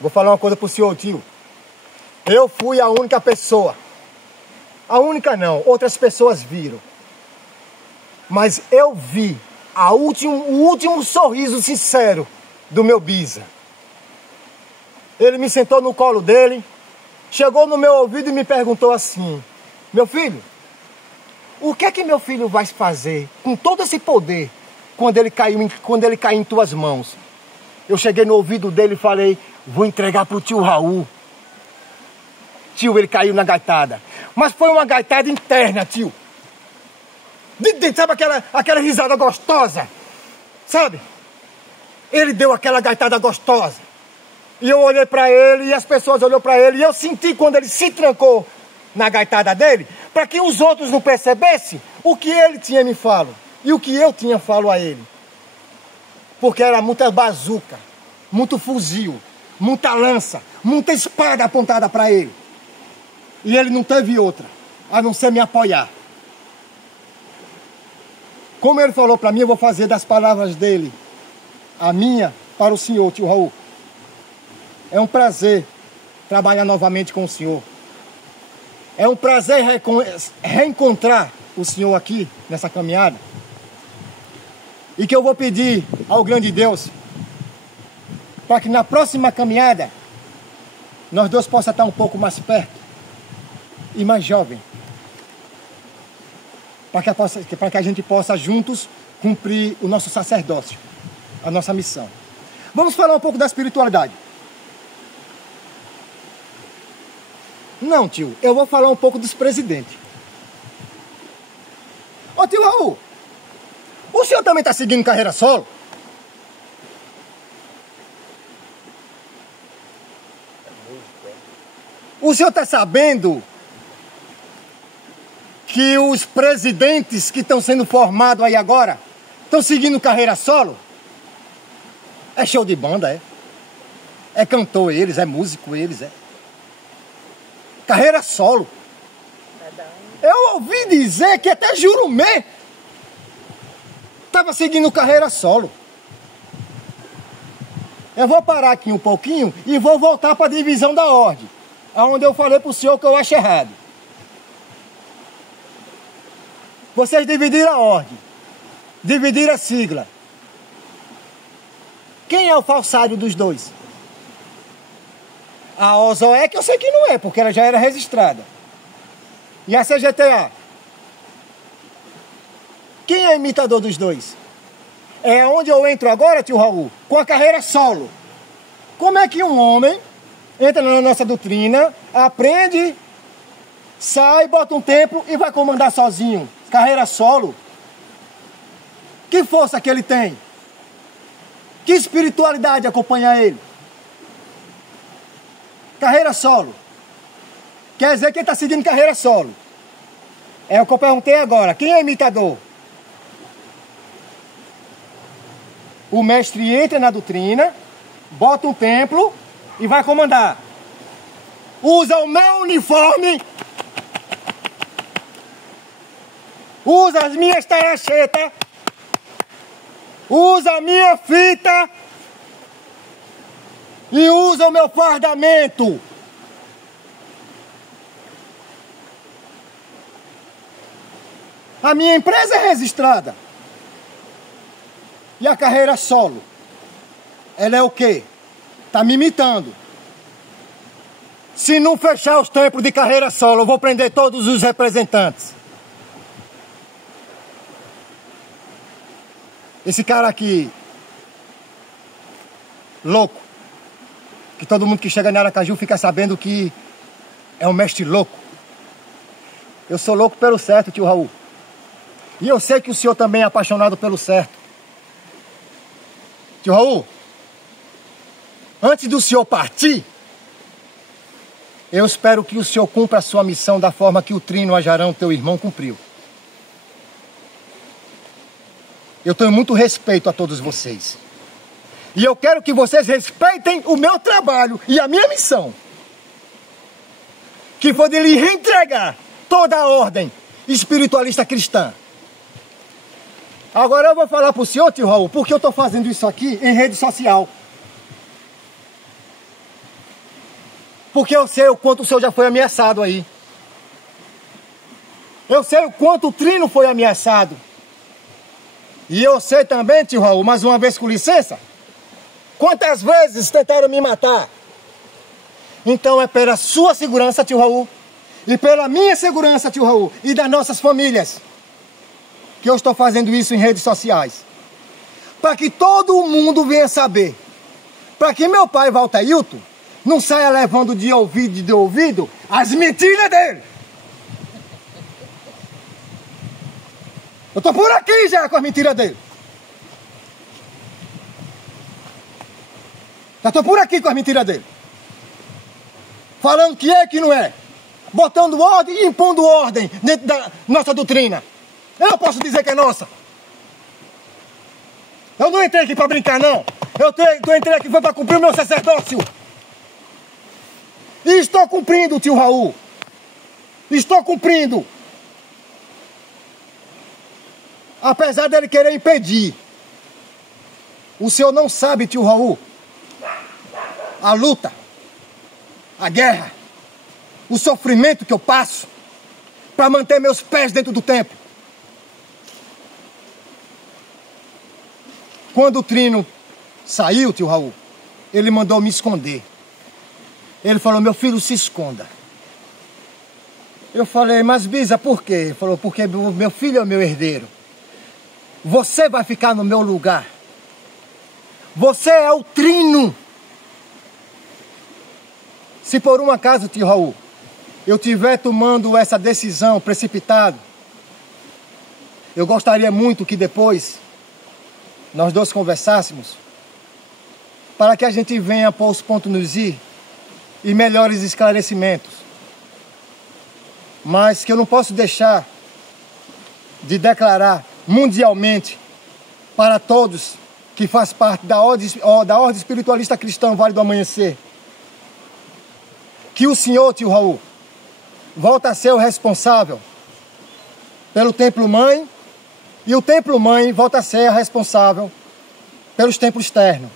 Vou falar uma coisa pro senhor, tio. Eu fui a única pessoa. A única não, outras pessoas viram. Mas eu vi o último sorriso sincero do meu bisa. Ele me sentou no colo dele, chegou no meu ouvido e me perguntou assim: meu filho, o que é que meu filho vai fazer com todo esse poder quando ele cair em tuas mãos? Eu cheguei no ouvido dele e falei: vou entregar pro tio Raul. Tio, ele caiu na gaitada. Mas foi uma gaitada interna, tio. Sabe aquela risada gostosa? Sabe? Ele deu aquela gaitada gostosa. E eu olhei pra ele e as pessoas olharam pra ele. E eu senti quando ele se trancou na gaitada dele, para que os outros não percebessem o que ele tinha me falado e o que eu tinha falado a ele. Porque era muita bazuca, muito fuzil, muita lança, muita espada apontada para ele. E ele não teve outra, a não ser me apoiar. Como ele falou para mim, eu vou fazer das palavras dele a minha para o senhor, tio Raul. É um prazer trabalhar novamente com o senhor. É um prazer reencontrar o senhor aqui nessa caminhada. E que eu vou pedir ao grande Deus para que na próxima caminhada nós dois possamos estar um pouco mais perto e mais jovem. Para que a gente possa juntos cumprir o nosso sacerdócio, a nossa missão. Vamos falar um pouco da espiritualidade. Não, tio, eu vou falar um pouco dos presidentes. Ô tio Raul, o senhor também está seguindo carreira solo? O senhor está sabendo que os presidentes que estão sendo formados aí agora estão seguindo carreira solo? É show de banda, é? É cantor eles, é músico eles, é? Carreira solo. Eu ouvi dizer que até Jurumê estava seguindo carreira solo. Eu vou parar aqui um pouquinho e vou voltar para a divisão da ordem, onde eu falei para o senhor que eu acho errado. Vocês dividiram a ordem, dividiram a sigla. Quem é o falsário dos dois? A OSOEC eu sei que não é, porque ela já era registrada. E a CGTA? Quem é imitador dos dois? É onde eu entro agora, tio Raul, com a carreira solo. Como é que um homem entra na nossa doutrina, aprende, sai, bota um templo e vai comandar sozinho? Carreira solo. Que força que ele tem? Que espiritualidade acompanha ele? Carreira solo. Quer dizer que ele está seguindo carreira solo. É o que eu perguntei agora. Quem é imitador? O mestre entra na doutrina, bota um templo e vai comandar. Usa o meu uniforme, usa as minhas tarachetas, usa a minha fita e usa o meu fardamento. A minha empresa é registrada. E a carreira solo? Ela é o quê? Está me imitando. Se não fechar os tempos de carreira solo, eu vou prender todos os representantes. Esse cara aqui, louco, que todo mundo que chega em Aracaju fica sabendo que é um mestre louco. Eu sou louco pelo certo, tio Raul. E eu sei que o senhor também é apaixonado pelo certo. Tio Raul, antes do senhor partir, eu espero que o senhor cumpra a sua missão da forma que o Trino Ajarão, teu irmão, cumpriu. Eu tenho muito respeito a todos vocês. E eu quero que vocês respeitem o meu trabalho e a minha missão. Que foi de lhe reentregar toda a ordem espiritualista cristã. Agora eu vou falar para o senhor, tio Raul, porque eu estou fazendo isso aqui em rede social. Porque eu sei o quanto o senhor já foi ameaçado aí. Eu sei o quanto o Trino foi ameaçado. E eu sei também, tio Raul, mais uma vez com licença, quantas vezes tentaram me matar. Então é pela sua segurança, tio Raul, e pela minha segurança, tio Raul, e das nossas famílias, que eu estou fazendo isso em redes sociais. Para que todo mundo venha saber. Para que meu pai, Valtailton, não saia levando de ouvido as mentiras dele. Eu tô por aqui já com as mentiras dele. Já tô por aqui com as mentiras dele. Falando que é que não é. Botando ordem e impondo ordem dentro da nossa doutrina. Eu não posso dizer que é nossa. Eu não entrei aqui para brincar, não. Eu entrei aqui para cumprir o meu sacerdócio. E estou cumprindo, tio Raul. Estou cumprindo. Apesar dele querer impedir. O senhor não sabe, tio Raul, a luta, a guerra, o sofrimento que eu passo para manter meus pés dentro do templo. Quando o Trino saiu, tio Raul, ele mandou me esconder. Ele falou, meu filho, se esconda. Eu falei, mas Bisa, por quê? Ele falou, porque meu filho é o meu herdeiro. Você vai ficar no meu lugar. Você é o Trino. Se por um acaso, tio Raul, eu estiver tomando essa decisão precipitada, eu gostaria muito que depois nós dois conversássemos para que a gente venha pôr os pontos nos i e melhores esclarecimentos. Mas que eu não posso deixar de declarar mundialmente para todos que faz parte da ordem espiritualista cristã Vale do Amanhecer, que o senhor, tio Raul, volta a ser o responsável pelo Templo Mãe e o Templo Mãe volta a ser a responsável pelos templos externos.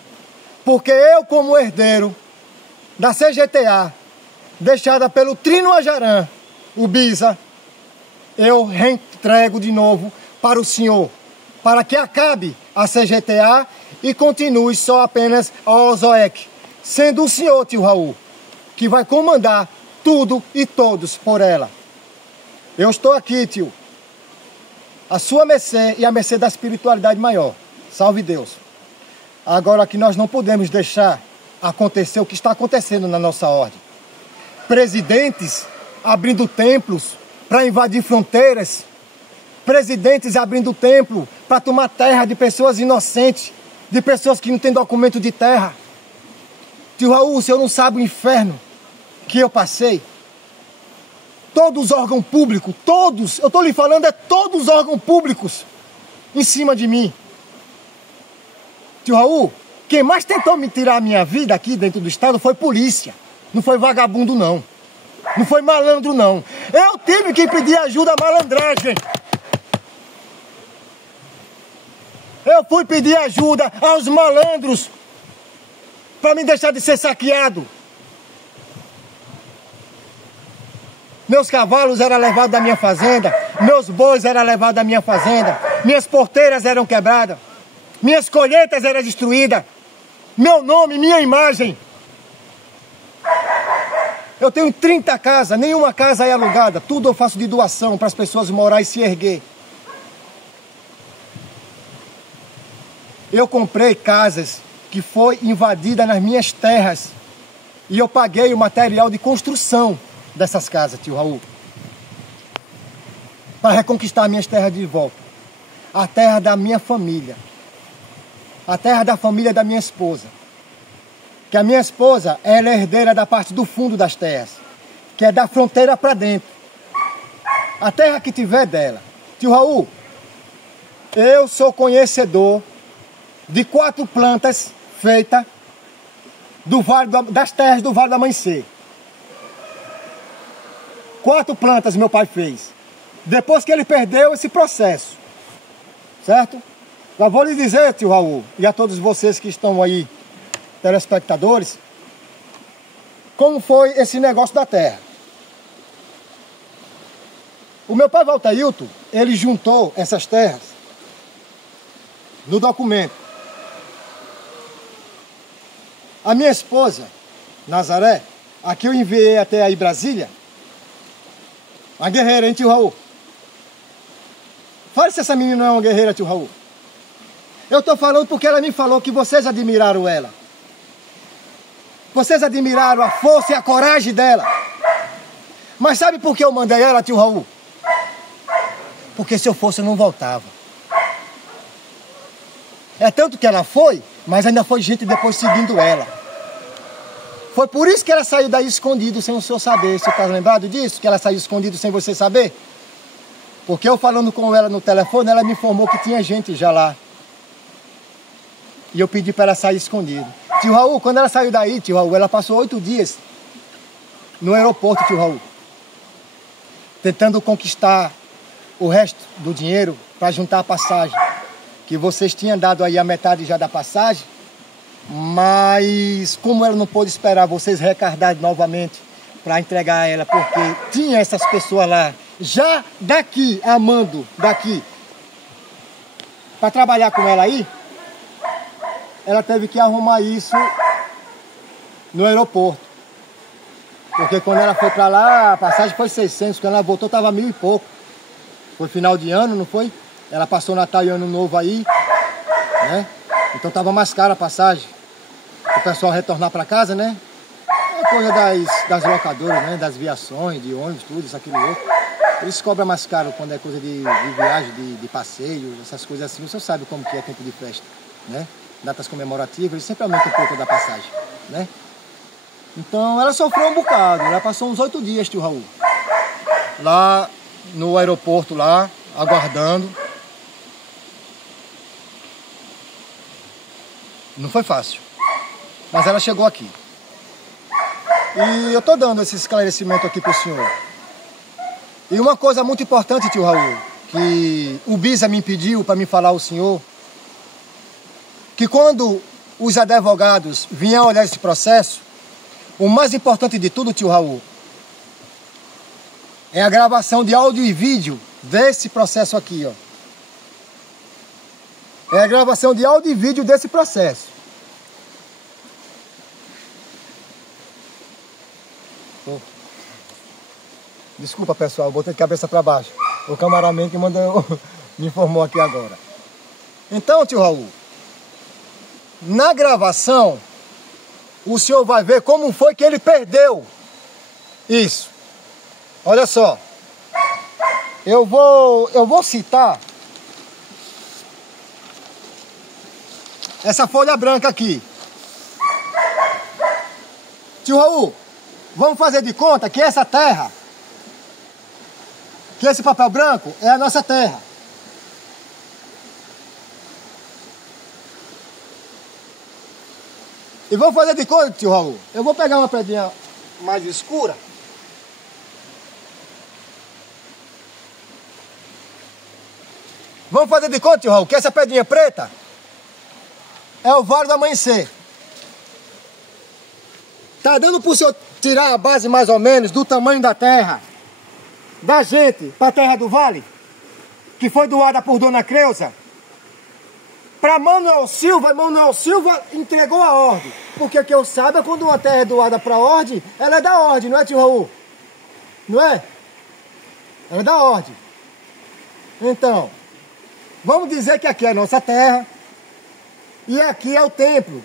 Porque eu, como herdeiro da CGTA, deixada pelo Trino Ajarã, o Bisa, eu reentrego de novo para o senhor, para que acabe a CGTA e continue só apenas a OSOEC, sendo o senhor, tio Raul, que vai comandar tudo e todos por ela. Eu estou aqui, tio, a sua mercê e a mercê da espiritualidade maior. Salve Deus. Agora que nós não podemos deixar acontecer o que está acontecendo na nossa ordem. Presidentes abrindo templos para invadir fronteiras. Presidentes abrindo templo para tomar terra de pessoas inocentes, de pessoas que não têm documento de terra. Tio Raul, o senhor não sabe o inferno que eu passei. Todos os órgãos públicos, todos, eu estou lhe falando, é todos os órgãos públicos em cima de mim. Tio Raul, quem mais tentou me tirar a minha vida aqui dentro do estado foi polícia. Não foi vagabundo, não. Não foi malandro, não. Eu tive que pedir ajuda à malandragem. Eu fui pedir ajuda aos malandros para me deixar de ser saqueado. Meus cavalos eram levados da minha fazenda, Meus bois eram levados da minha fazenda, minhas porteiras eram quebradas, minhas colheitas eram destruídas, meu nome, minha imagem. Eu tenho 30 casas, nenhuma casa é alugada, tudo eu faço de doação para as pessoas morar e se erguer. Eu comprei casas que foi invadida nas minhas terras e eu paguei o material de construção dessas casas, tio Raul, para reconquistar minhas terras de volta. A terra da minha família, a terra da família da minha esposa. Que a minha esposa ela é herdeira da parte do fundo das terras, que é da fronteira para dentro. A terra que tiver dela. Tio Raul, eu sou conhecedor de 4 plantas feitas das terras do Vale do Amanhecer. 4 plantas meu pai fez. Depois que ele perdeu esse processo. Certo? Já vou lhe dizer, tio Raul, e a todos vocês que estão aí, telespectadores, como foi esse negócio da terra. O meu pai Valteilton, ele juntou essas terras no documento. A minha esposa, Nazaré, aqui eu enviei até aí Brasília, uma guerreira, hein, tio Raul? Fale se essa menina não é uma guerreira, tio Raul. Eu estou falando porque ela me falou que vocês admiraram ela. Vocês admiraram a força e a coragem dela. Mas sabe por que eu mandei ela, tio Raul? Porque se eu fosse, eu não voltava. É tanto que ela foi, mas ainda foi gente depois seguindo ela. Foi por isso que ela saiu daí escondido, sem o senhor saber. Você está lembrado disso? Que ela saiu escondido sem você saber? Porque eu falando com ela no telefone, ela me informou que tinha gente já lá. E eu pedi para ela sair escondida. Tio Raul, quando ela saiu daí, tio Raul, ela passou 8 dias no aeroporto, tio Raul, tentando conquistar o resto do dinheiro para juntar a passagem. Que vocês tinham dado aí a metade já da passagem, mas como ela não pôde esperar vocês recardarem novamente para entregar a ela, porque tinha essas pessoas lá, já daqui, amando daqui, para trabalhar com ela aí, ela teve que arrumar isso no aeroporto. Porque quando ela foi para lá, a passagem foi 600, quando ela voltou estava 1.000 e pouco. Foi final de ano, não foi? Ela passou Natal e Ano Novo aí, né? Então estava mais cara a passagem. O pessoal retornar para casa, né? É coisa das locadoras, né? Das viações, de ônibus, tudo, isso, aquilo outro. Eles cobram mais caro quando é coisa de viagem, de passeio, essas coisas assim. O senhor sabe como que é tempo de festa, né? Datas comemorativas, eles sempre aumentam um pouco da passagem, né? Então ela sofreu um bocado, ela passou uns 8 dias, tio Raul, lá no aeroporto, lá, aguardando. Não foi fácil, mas ela chegou aqui. E eu tô dando esse esclarecimento aqui pro senhor. E uma coisa muito importante, tio Raul, que o Bisa me pediu para me falar ao senhor, que quando os advogados vinham olhar esse processo, o mais importante de tudo, tio Raul, é a gravação de áudio e vídeo desse processo aqui, ó. É a gravação de áudio e vídeo desse processo. Desculpa, pessoal, botei de cabeça para baixo. O cameraman que me informou aqui agora. Então, tio Raul, na gravação, o senhor vai ver como foi que ele perdeu isso. Olha só. Eu vou citar essa folha branca aqui. Tio Raul, vamos fazer de conta que essa terra, que esse papel branco é a nossa terra. E vamos fazer de conta, tio Raul. Eu vou pegar uma pedrinha mais escura. Vamos fazer de conta, tio Raul, que essa pedrinha preta é o Vale do Amanhecer. Tá dando pro senhor tirar a base mais ou menos do tamanho da terra, da gente, pra terra do vale? que foi doada por Dona Creuza para Manuel Silva, e Manuel Silva entregou a ordem. Porque que eu saiba, quando uma terra é doada para a ordem, ela é da ordem, não é, tio Raul? Não é? Ela é da ordem. Então, vamos dizer que aqui é a nossa terra e aqui é o templo.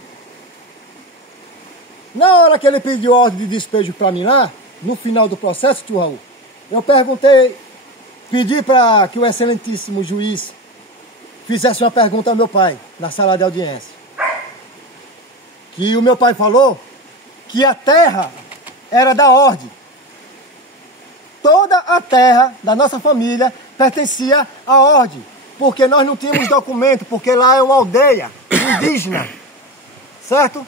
Na hora que ele pediu ordem de despejo para mim lá, no final do processo, tio Raul, eu perguntei, pedi para que o excelentíssimo juiz fizesse uma pergunta ao meu pai, na sala de audiência. Que o meu pai falou que a terra era da ordem. Toda a terra da nossa família pertencia à ordem, porque nós não tínhamos documento, porque lá é uma aldeia indígena, certo?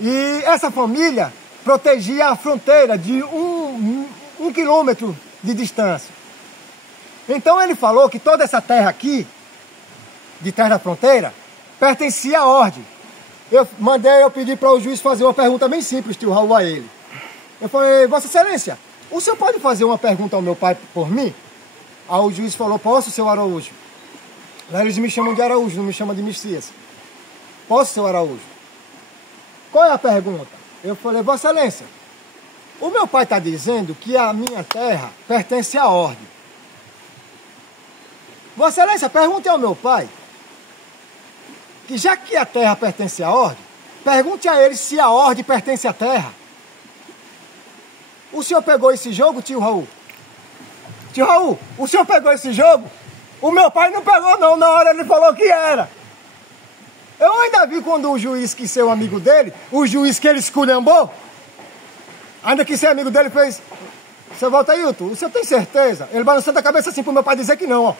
E essa família protegia a fronteira de um quilômetro de distância. Então ele falou que toda essa terra aqui, de trás da fronteira, pertencia à ordem. Eu pedi para o juiz fazer uma pergunta bem simples, tio Raul, a ele. Eu falei, Vossa Excelência, o senhor pode fazer uma pergunta ao meu pai por mim? Aí o juiz falou, posso, seu Araújo? Lá eles me chamam de Araújo, não me chamam de Messias. Posso, seu Araújo? Qual é a pergunta? Eu falei, Vossa Excelência, o meu pai está dizendo que a minha terra pertence à ordem. Vossa Excelência, pergunte ao meu pai que já que a terra pertence à ordem, pergunte a ele se a ordem pertence à terra. O senhor pegou esse jogo, tio Raul? Tio Raul, o senhor pegou esse jogo? O meu pai não pegou não, na hora ele falou que era. Eu ainda vi quando o juiz quis ser um amigo dele, o juiz que ele esculhambou, ainda que ser amigo dele fez, seu Valtailton, o senhor tem certeza? Ele balançando a cabeça assim pro meu pai dizer que não, ó.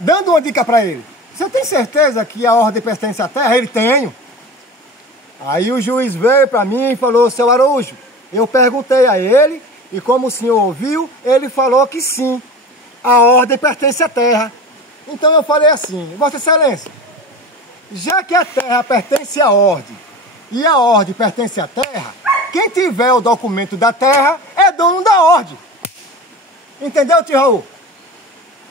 Dando uma dica para ele. Você tem certeza que a ordem pertence à terra? Ele tenho. Aí o juiz veio para mim e falou, seu Araújo, eu perguntei a ele e como o senhor ouviu, ele falou que sim, a ordem pertence à terra. Então eu falei assim, Vossa Excelência, já que a terra pertence à ordem e a ordem pertence à terra, quem tiver o documento da terra é dono da ordem. Entendeu, tio Raul?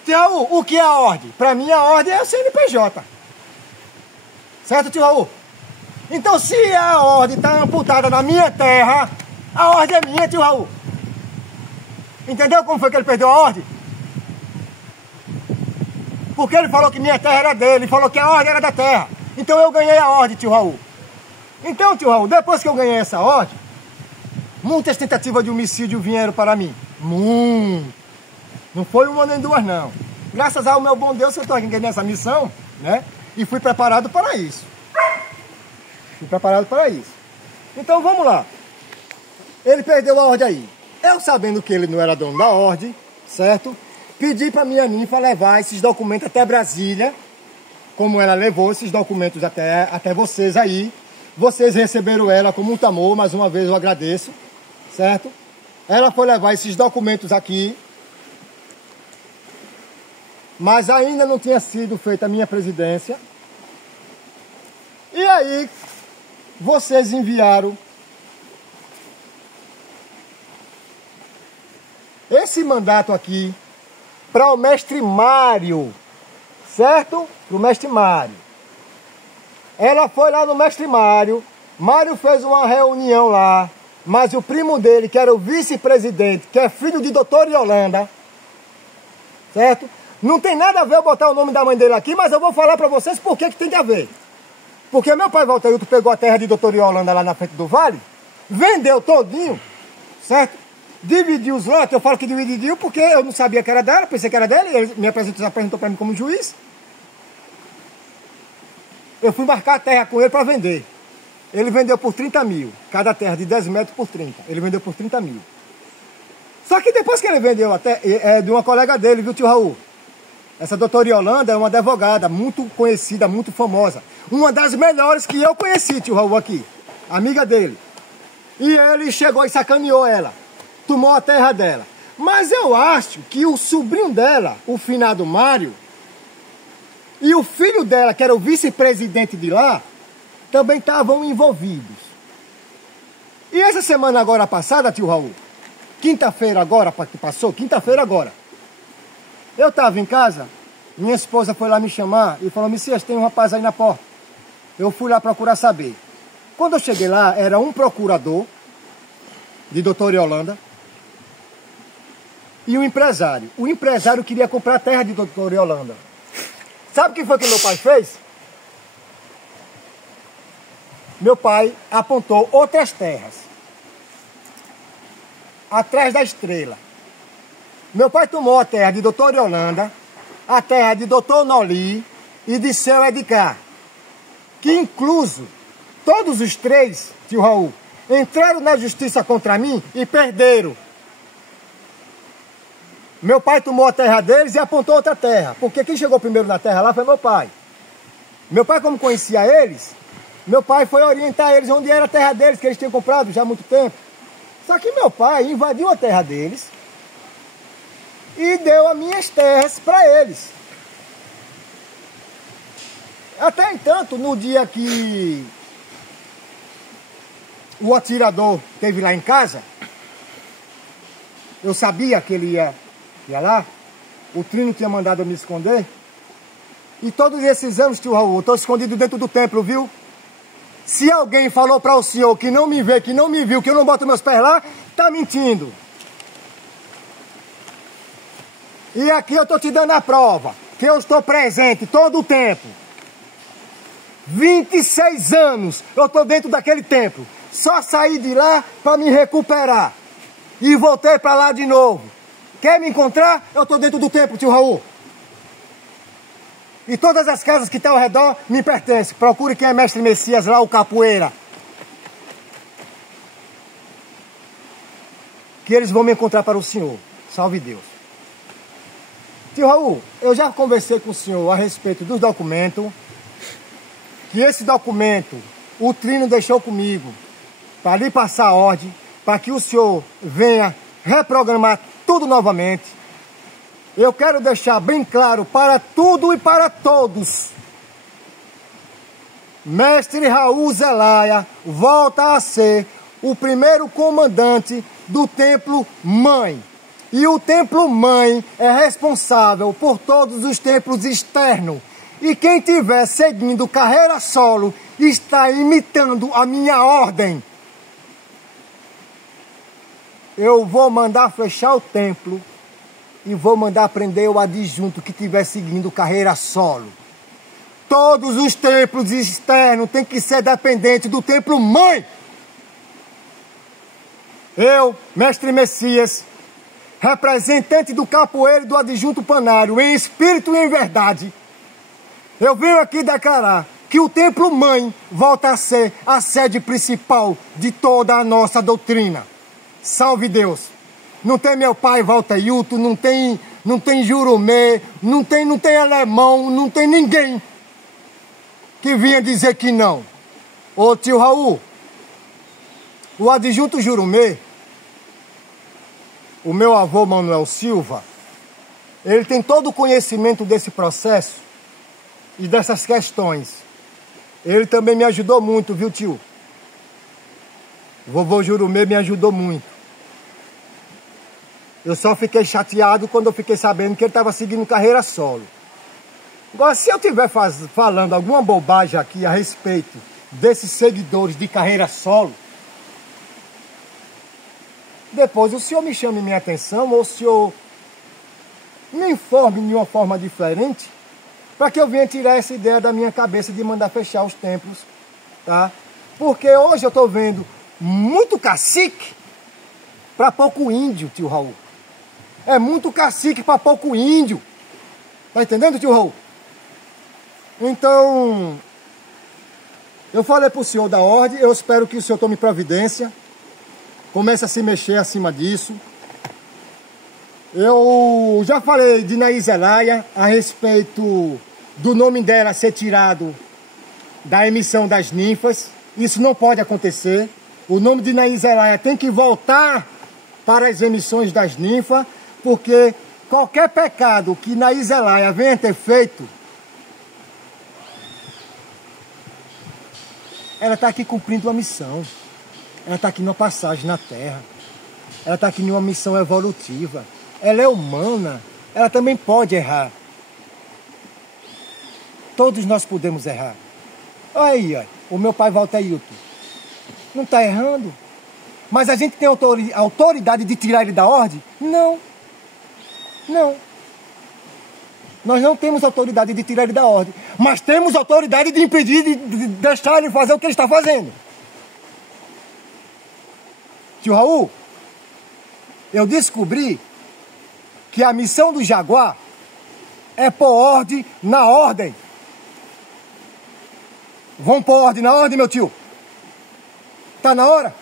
Tio Raul, o que é a ordem? Para mim a ordem é o CNPJ. Certo, tio Raul? Então se a ordem está amputada na minha terra, a ordem é minha, tio Raul. Entendeu como foi que ele perdeu a ordem? Porque ele falou que minha terra era dele, ele falou que a ordem era da terra. Então eu ganhei a ordem, tio Raul. Então, tio Raul, depois que eu ganhei essa ordem, muitas tentativas de homicídio vieram para mim. Não foi uma nem duas, não. Graças ao meu bom Deus, eu estou aqui nessa missão, né? E fui preparado para isso. Então, vamos lá. Ele perdeu a ordem aí. Eu, sabendo que ele não era dono da ordem, certo? Pedi para minha ninfa levar esses documentos até Brasília, como ela levou esses documentos até vocês aí. Vocês receberam ela com muito amor, mais uma vez eu agradeço, certo? Ela foi levar esses documentos aqui, mas ainda não tinha sido feita a minha presidência. E aí, vocês enviaram esse mandato aqui para o mestre Mário, certo? Para o mestre Mário. Ela foi lá no mestre Mário, Mário fez uma reunião lá, mas o primo dele, que era o vice-presidente, que é filho de doutor Yolanda, certo? Não tem nada a ver eu botar o nome da mãe dele aqui, mas eu vou falar para vocês por que tem que haver. Porque meu pai Valtailton pegou a terra de doutor Yolanda lá na frente do vale, vendeu todinho, certo? Dividiu os lotes, eu falo que dividiu porque eu não sabia que era dela, pensei que era dele, ele me apresentou para mim como juiz. Eu fui marcar a terra com ele para vender. Ele vendeu por 30 mil, cada terra de 10 metros por 30. Ele vendeu por 30 mil. Só que depois que ele vendeu até de uma colega dele, viu, tio Raul? Essa doutora Yolanda é uma advogada muito conhecida, muito famosa. Uma das melhores que eu conheci, tio Raul, aqui. Amiga dele. E ele chegou e sacaneou ela. Tomou a terra dela. Mas eu acho que o sobrinho dela, o finado Mário, e o filho dela, que era o vice-presidente de lá, também estavam envolvidos. E essa semana agora passada, tio Raul, quinta-feira agora, que passou, quinta-feira agora, eu estava em casa Minha esposa foi lá me chamar e falou, Messias, tem um rapaz aí na porta. Eu fui lá procurar saber. Quando eu cheguei lá, era um procurador de Doutor Yolanda e um empresário. O empresário queria comprar a terra de Doutor Yolanda. Sabe o que foi que meu pai fez? Meu pai apontou outras terras atrás da estrela. Meu pai tomou a terra de Doutor Yolanda, a terra de Doutor Noli e de Seu Edgar, que incluso todos os três, tio Raul, entraram na justiça contra mim e perderam. Meu pai tomou a terra deles e apontou outra terra, porque quem chegou primeiro na terra lá foi meu pai. Meu pai, como conhecia eles, meu pai foi orientar eles onde era a terra deles, que eles tinham comprado já há muito tempo. Só que meu pai invadiu a terra deles e deu as minhas terras para eles. Até entanto, no dia que o atirador esteve lá em casa, eu sabia que ele ia lá, o Trino tinha mandado eu me esconder, e todos esses anos, tio Raul, eu estou escondido dentro do templo, viu? Se alguém falou para o senhor que não me vê, que não me viu, que eu não boto meus pés lá, tá mentindo. E aqui eu estou te dando a prova, que eu estou presente todo o tempo. 26 anos eu estou dentro daquele templo. Só saí de lá para me recuperar. E voltei para lá de novo. Quer me encontrar? Eu estou dentro do templo, tio Raul. E todas as casas que estão ao redor me pertencem. Procure quem é mestre Messias lá, o capoeira. Que eles vão me encontrar para o senhor. Salve Deus. Tio Raul, eu já conversei com o senhor a respeito dos documentos. Que esse documento o Trino deixou comigo para lhe passar a ordem, para que o senhor venha reprogramar tudo novamente. Eu quero deixar bem claro para tudo e para todos. Mestre Raul Zelaya volta a ser o primeiro comandante do Templo Mãe. E o Templo Mãe é responsável por todos os templos externos. E quem estiver seguindo carreira solo está imitando a minha ordem. Eu vou mandar fechar o templo e vou mandar prender o adjunto que estiver seguindo carreira solo. Todos os templos externos têm que ser dependentes do Templo Mãe. Eu, mestre Messias, representante do capoeira e do adjunto panário, em espírito e em verdade, eu venho aqui declarar que o Templo Mãe volta a ser a sede principal de toda a nossa doutrina. Salve Deus! Não tem meu pai Valteilton, não tem Jurumê, não tem alemão, não tem ninguém que vinha dizer que não. Ô tio Raul, o adjunto Jurumê, o meu avô Manuel Silva, ele tem todo o conhecimento desse processo e dessas questões. Ele também me ajudou muito, viu, tio? O vovô Jurumê me ajudou muito. Eu só fiquei chateado quando eu fiquei sabendo que ele estava seguindo carreira solo. Agora, se eu estiver falando alguma bobagem aqui a respeito desses seguidores de carreira solo, depois o senhor me chame minha atenção ou o senhor me informe de uma forma diferente, para que eu venha tirar essa ideia da minha cabeça de mandar fechar os templos, tá? Porque hoje eu estou vendo muito cacique para pouco índio, tio Raul. É muito cacique para pouco índio. Tá entendendo, tio Raul? Então, eu falei para o senhor da ordem, eu espero que o senhor tome providência, comece a se mexer acima disso. Eu já falei de Naí Zelaya a respeito do nome dela ser tirado da emissão das ninfas. Isso não pode acontecer. O nome de Naí Zelaya tem que voltar para as emissões das ninfas, porque qualquer pecado que Naí Zelaya venha ter feito, ela está aqui cumprindo uma missão. Ela está aqui numa passagem na Terra. Ela está aqui numa missão evolutiva. Ela é humana. Ela também pode errar. Todos nós podemos errar. Aí, ó, o meu pai Walter-Hilton não está errando. Mas a gente tem autoridade de tirar ele da ordem? Não. Não. Nós não temos autoridade de tirar ele da ordem. Mas temos autoridade de impedir, de deixar ele fazer o que ele está fazendo. Tio Raul, eu descobri que a missão do Jaguar é pôr ordem na ordem. Vamos pôr ordem na ordem, meu tio? Tá na hora?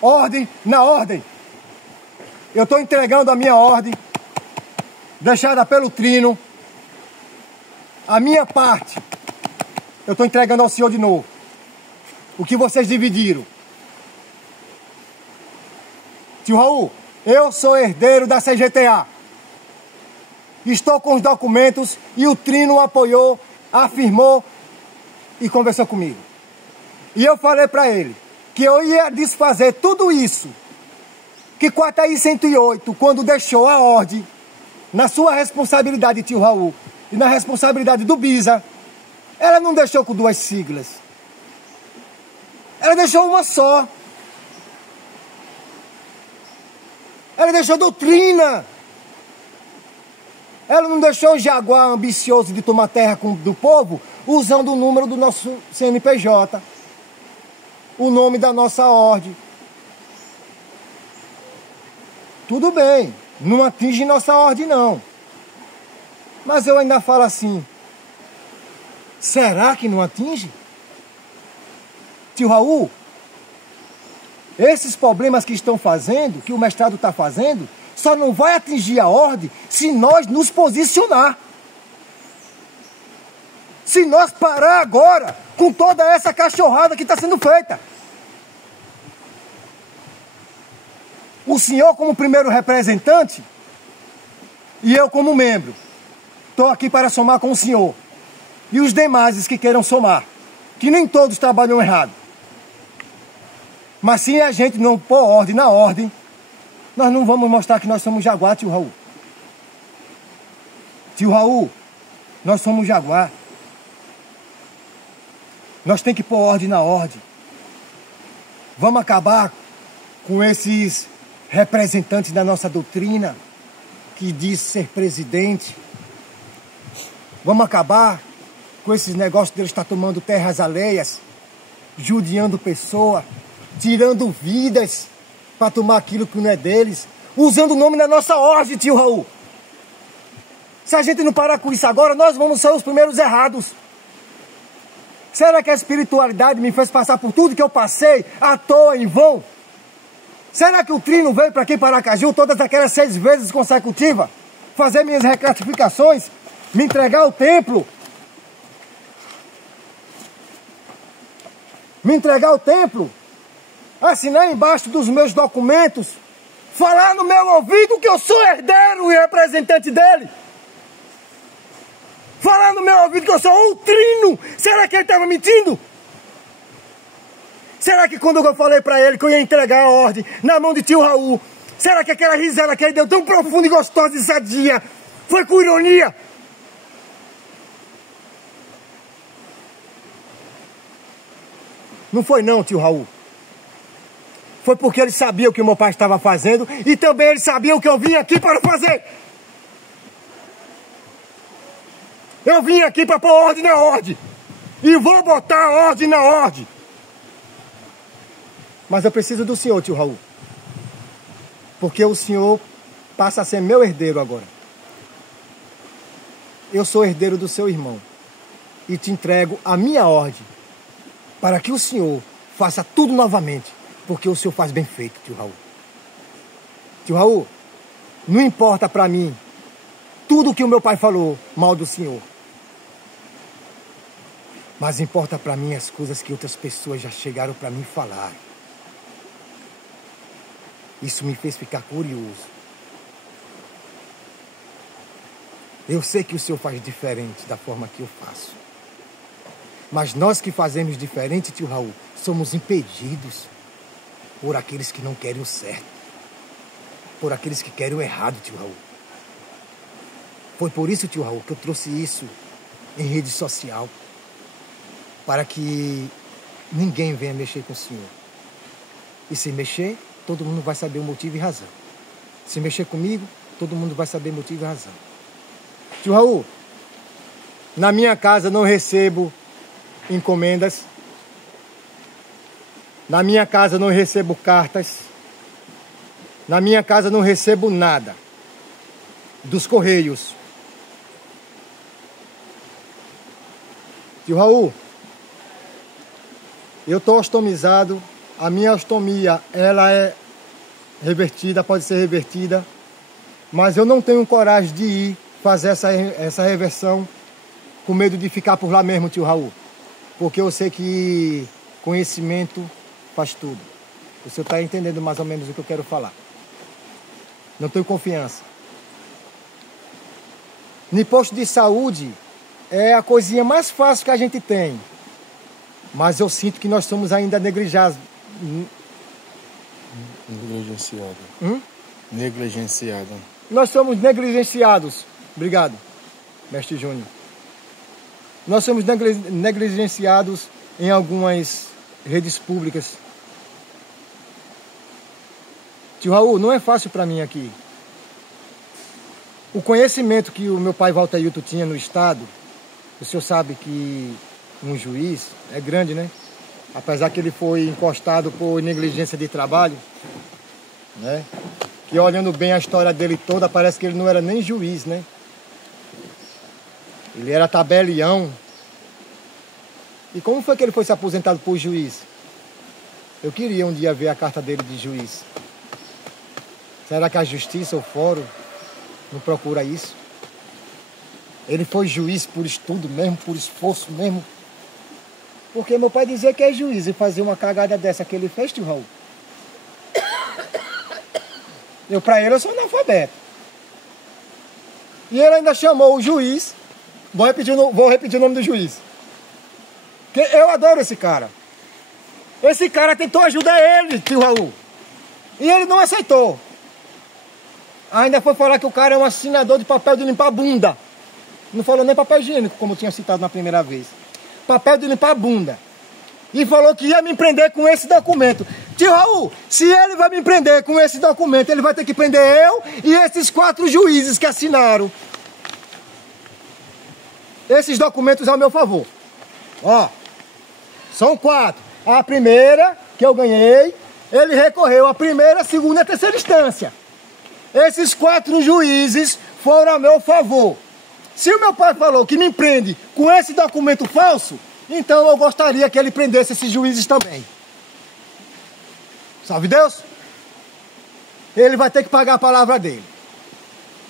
Ordem na ordem. Eu estou entregando a minha ordem, deixada pelo Trino. A minha parte, eu estou entregando ao senhor de novo. O que vocês dividiram. Tio Raul, eu sou herdeiro da CGTA. Estou com os documentos e o Trino apoiou, afirmou e conversou comigo. E eu falei para ele que eu ia desfazer tudo isso que Quataí 108, quando deixou a ordem, na sua responsabilidade, tio Raul, e na responsabilidade do Bisa, ela não deixou com duas siglas. Ela deixou uma só. Ela deixou doutrina. Ela não deixou o Jaguar ambicioso de tomar terra do povo usando o número do nosso CNPJ, o nome da nossa ordem. Tudo bem, não atinge nossa ordem não. Mas eu ainda falo assim, será que não atinge? Tio Raul, esses problemas que estão fazendo, que o mestrado está fazendo, só não vai atingir a ordem se nós nos posicionar. Se nós parar agora com toda essa cachorrada que está sendo feita. O senhor como primeiro representante e eu como membro. Estou aqui para somar com o senhor. E os demais que queiram somar. Que nem todos trabalham errado. Mas se a gente não pôr ordem na ordem, nós não vamos mostrar que nós somos Jaguar, tio Raul. Tio Raul, nós somos Jaguar. Nós temos que pôr ordem na ordem. Vamos acabar com esses representantes da nossa doutrina que diz ser presidente. Vamos acabar com esses negócios deles estar tomando terras alheias, judiando pessoas, tirando vidas para tomar aquilo que não é deles, usando o nome da nossa ordem, tio Raul. Se a gente não parar com isso agora, nós vamos ser os primeiros errados. Será que a espiritualidade me fez passar por tudo que eu passei à toa, em vão? Será que o Trino veio para aqui para Aracaju todas aquelas 6 vezes consecutivas, fazer minhas reclasificações, me entregar o templo? Me entregar o templo? Assinar embaixo dos meus documentos, falar no meu ouvido que eu sou herdeiro e representante dele? Falar no meu ouvido que eu sou o Trino? Será que ele estava mentindo? Será que quando eu falei para ele que eu ia entregar a ordem na mão de tio Raul, será que aquela risada que ele deu tão profunda e gostosa e sadia foi com ironia? Não foi não, tio Raul. Foi porque ele sabia o que o meu pai estava fazendo e também ele sabia o que eu vim aqui para fazer. Eu vim aqui para pôr ordem na ordem. E vou botar a ordem na ordem. Mas eu preciso do senhor, tio Raul. Porque o senhor passa a ser meu herdeiro agora. Eu sou herdeiro do seu irmão. E te entrego a minha ordem. Para que o senhor faça tudo novamente. Porque o senhor faz bem feito, tio Raul. Tio Raul, não importa para mim tudo o que o meu pai falou mal do senhor. Mas importa para mim as coisas que outras pessoas já chegaram para mim falar. Isso me fez ficar curioso. Eu sei que o senhor faz diferente da forma que eu faço. Mas nós que fazemos diferente, tio Raul, somos impedidos por aqueles que não querem o certo. Por aqueles que querem o errado, tio Raul. Foi por isso, tio Raul, que eu trouxe isso em rede social, para que ninguém venha mexer com o senhor. E se mexer, todo mundo vai saber o motivo e razão. Se mexer comigo, todo mundo vai saber o motivo e razão. Tio Raul, na minha casa não recebo encomendas. Na minha casa não recebo cartas. Na minha casa não recebo nada dos Correios. Tio Raul, eu estou ostomizado. A minha ostomia, ela é revertida, pode ser revertida. Mas eu não tenho coragem de ir fazer essa reversão com medo de ficar por lá mesmo, tio Raul. Porque eu sei que conhecimento faz tudo. O senhor está entendendo mais ou menos o que eu quero falar. Não tenho confiança. No posto de saúde é a coisinha mais fácil que a gente tem. Mas eu sinto que nós somos ainda negligenciados. Negligenciado. Nós somos negligenciados. Obrigado, mestre Júnior. Nós somos negligenciados em algumas redes públicas. Tio Raul, não é fácil para mim aqui. O conhecimento que o meu pai Valtailton tinha no Estado, o senhor sabe que um juiz é grande, né? Apesar que ele foi encostado por negligência de trabalho, né? Que olhando bem a história dele toda, parece que ele não era nem juiz, né? Ele era tabelião. E como foi que ele foi se aposentado por juiz? Eu queria um dia ver a carta dele de juiz. Será que a justiça, o fórum, não procura isso? Ele foi juiz por estudo mesmo, por esforço mesmo. Porque meu pai dizia que é juiz e fazer uma cagada dessa que ele fez, tio Raul. Pra ele eu sou analfabeto. E ele ainda chamou o juiz. Vou repetir o nome do juiz. Que eu adoro esse cara. Esse cara tentou ajudar ele, tio Raul. E ele não aceitou. Ainda foi falar que o cara é um assinador de papel de limpar a bunda. Não falou nem papel higiênico, como eu tinha citado na primeira vez. Papel de limpar a bunda. E falou que ia me prender com esse documento. Tio Raul, se ele vai me prender com esse documento, ele vai ter que prender eu e esses 4 juízes que assinaram esses documentos ao meu favor. Ó, são 4. A primeira, que eu ganhei, ele recorreu à primeira, segunda e terceira instância. Esses 4 juízes foram a meu favor. Se o meu pai falou que me prende com esse documento falso, então eu gostaria que ele prendesse esses juízes também. Salve Deus! Ele vai ter que pagar a palavra dele.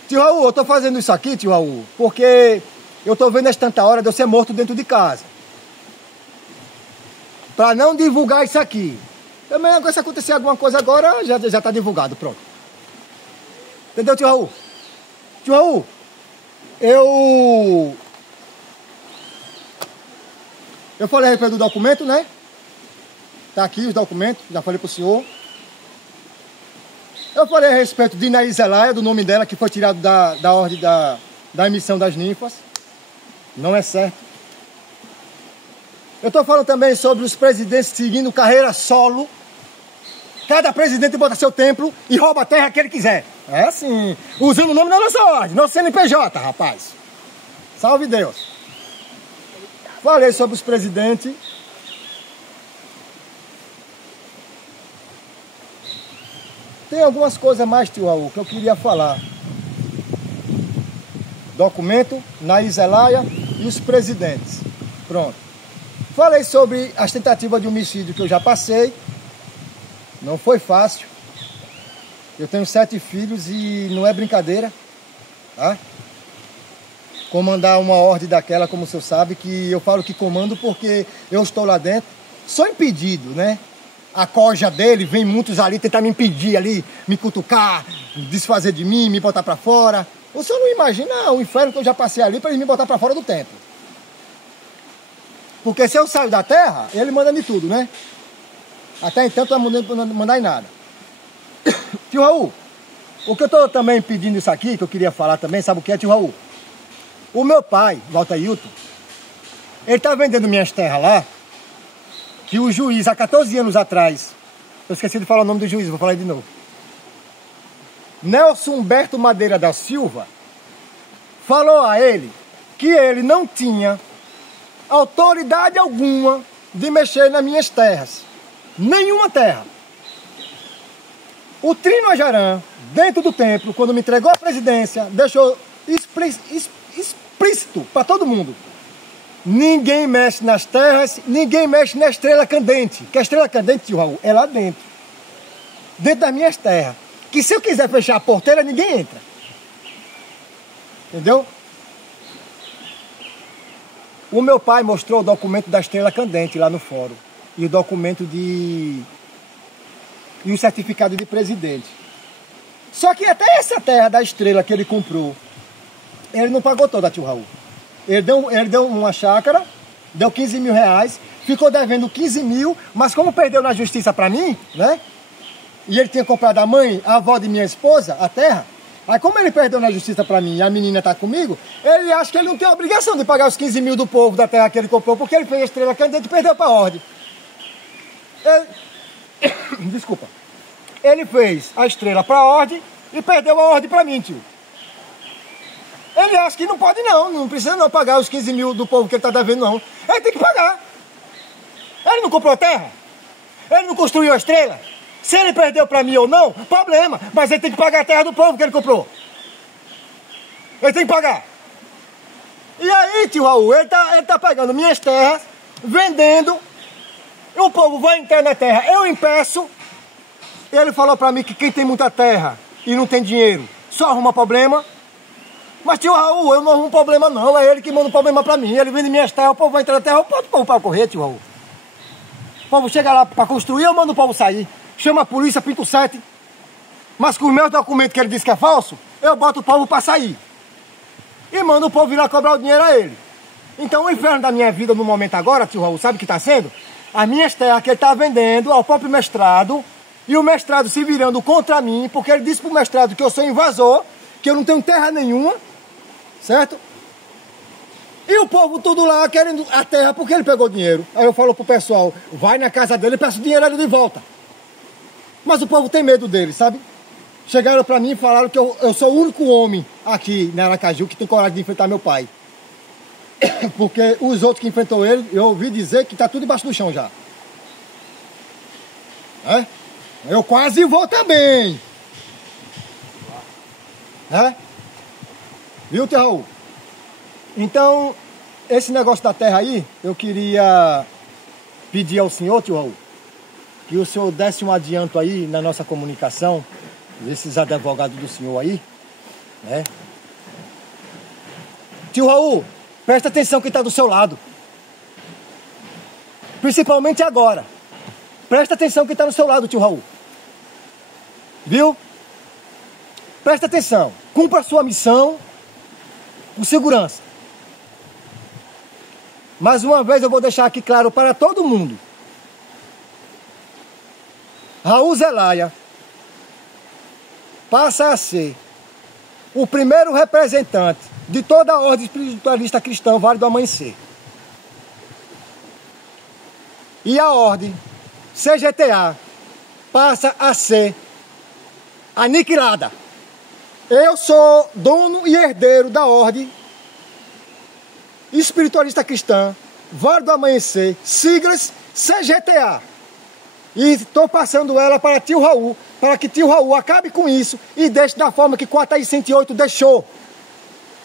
Tio Raul, eu tô fazendo isso aqui, tio Raul, porque eu tô vendo essa tanta hora de eu ser morto dentro de casa. Pra não divulgar isso aqui. Também se acontecer alguma coisa agora, já tá divulgado, pronto. Entendeu, tio Raul? Tio Raul, eu falei a respeito do documento, né? Tá aqui os documentos, já falei pro senhor. Eu falei a respeito de Inaí Zelaya, do nome dela, que foi tirado da ordem da emissão das ninfas. Não é certo. Eu tô falando também sobre os presidentes seguindo carreira solo. Cada presidente bota seu templo e rouba a terra que ele quiser. É assim, usando o nome da nossa ordem, nosso CNPJ, rapaz. Salve Deus. Falei sobre os presidentes. Tem algumas coisas mais, tio Raul, que eu queria falar. Documento, Inaí Zelaya e os presidentes. Pronto. Falei sobre as tentativas de homicídio que eu já passei. Não foi fácil. Eu tenho 7 filhos e não é brincadeira, tá? Comandar uma ordem daquela, como o senhor sabe, que eu falo que comando porque eu estou lá dentro. Sou impedido, né? A corja dele, vem muitos ali tentar me impedir ali, me cutucar, desfazer de mim, me botar pra fora. O senhor não imagina o inferno que eu já passei ali para ele me botar pra fora do templo. Porque se eu saio da terra, ele manda de tudo, né? Até então, tu não vai mandar em nada. Tio Raul, o que eu tô também pedindo isso aqui, que eu queria falar também, sabe o que é, tio Raul? O meu pai, Valtailton, Ele está vendendo minhas terras lá, que o juiz, há 14 anos atrás, eu esqueci de falar o nome do juiz, vou falar de novo. Nelson Humberto Madeira da Silva falou a ele que ele não tinha autoridade alguma de mexer nas minhas terras. Nenhuma terra. O Trino Ajaran, dentro do templo, quando me entregou a presidência, deixou explícito para todo mundo. Ninguém mexe nas terras, ninguém mexe na estrela candente. Que a estrela candente, tio Raul, é lá dentro. Dentro das minhas terras. Que se eu quiser fechar a porteira, ninguém entra. Entendeu? O meu pai mostrou o documento da estrela candente lá no fórum. E o documento e o certificado de presidente. Só que até essa terra da estrela que ele comprou, ele não pagou toda, tio Raul. Ele deu uma chácara, deu 15 mil reais, ficou devendo 15 mil, mas como perdeu na justiça pra mim, né? E ele tinha comprado a mãe, a avó de minha esposa, a terra. Aí como ele perdeu na justiça pra mim e a menina tá comigo, ele acha que ele não tem a obrigação de pagar os 15 mil do povo da terra que ele comprou, porque ele fez a estrela candente e perdeu pra ordem. Desculpa. Ele fez a estrela pra ordem e perdeu a ordem pra mim, tio. Ele acha que não pode não precisa não pagar os 15 mil do povo que ele tá devendo não. Ele tem que pagar. Ele não comprou a terra. Ele não construiu a estrela. Se ele perdeu pra mim ou não, problema. Mas ele tem que pagar a terra do povo que ele comprou. Ele tem que pagar. E aí, tio Raul, ele tá pegando minhas terras, vendendo. O povo vai entrar na terra, eu impeço. Ele falou pra mim que quem tem muita terra e não tem dinheiro só arruma problema. Mas tio Raul, eu não arrumo problema não, é ele que manda um problema pra mim. Ele vende minhas terras, o povo vai entrar na terra, o povo para correr, tio Raul. O povo chega lá pra construir, eu mando o povo sair. Chama a polícia, pinta o 7. Mas com os meus documentos que ele disse que é falso, eu boto o povo pra sair. E mando o povo vir lá cobrar o dinheiro a ele. Então o inferno da minha vida no momento agora, tio Raul, sabe o que tá sendo? As minhas terras que ele tá vendendo ao próprio mestrado, e o mestrado se virando contra mim, porque ele disse pro mestrado que eu sou invasor, que eu não tenho terra nenhuma, certo? E o povo tudo lá querendo a terra porque ele pegou dinheiro. Aí eu falo pro pessoal, vai na casa dele e peça o dinheiro de volta. Mas o povo tem medo dele, sabe? Chegaram pra mim e falaram que eu sou o único homem aqui na Aracaju que tem coragem de enfrentar meu pai. Porque os outros que enfrentou ele, eu ouvi dizer que tá tudo embaixo do chão já. É? Eu quase vou também. É? Viu, tio Raul? Então, esse negócio da terra aí, eu queria pedir ao senhor, tio Raul, que o senhor desse um adianto aí na nossa comunicação, esses advogados do senhor aí, né? Tio Raul, presta atenção quem está do seu lado. Principalmente agora. Presta atenção quem está do seu lado, tio Raul. Viu? Presta atenção. Cumpra a sua missão com segurança. Mais uma vez eu vou deixar aqui claro para todo mundo. Raul Zelaya passa a ser o primeiro representante de toda a ordem espiritualista cristã Vale do Amanhecer. E a ordem CGTA passa a ser aniquilada. Eu sou dono e herdeiro da ordem espiritualista cristã Vale do Amanhecer, siglas CGTA. E estou passando ela para tio Raul, para que tio Raul acabe com isso e deixe da forma que 408 deixou.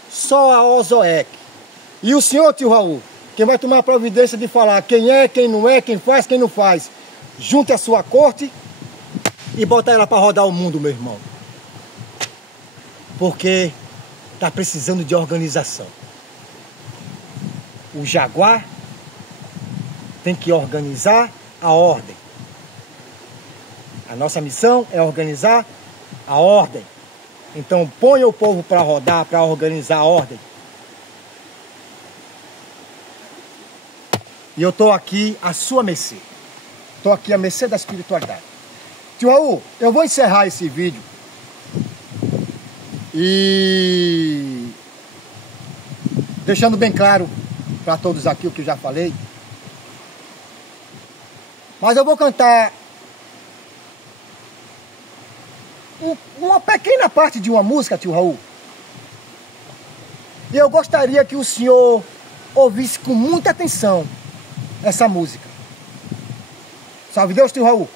Só a OZOEC. E o senhor, tio Raul, quem vai tomar a providência de falar quem é, quem não é, quem faz, quem não faz, junte a sua corte e bota ela para rodar o mundo, meu irmão. Porque está precisando de organização. O Jaguar tem que organizar a ordem. A nossa missão é organizar a ordem. Então ponha o povo para rodar, para organizar a ordem. E eu estou aqui à sua mercê. Estou aqui à mercê da espiritualidade. Tio Raul, eu vou encerrar esse vídeo. E deixando bem claro para todos aqui o que eu já falei. Mas eu vou cantar uma pequena parte de uma música, tio Raul. E eu gostaria que o senhor ouvisse com muita atenção essa música. Salve Deus, tio Raul.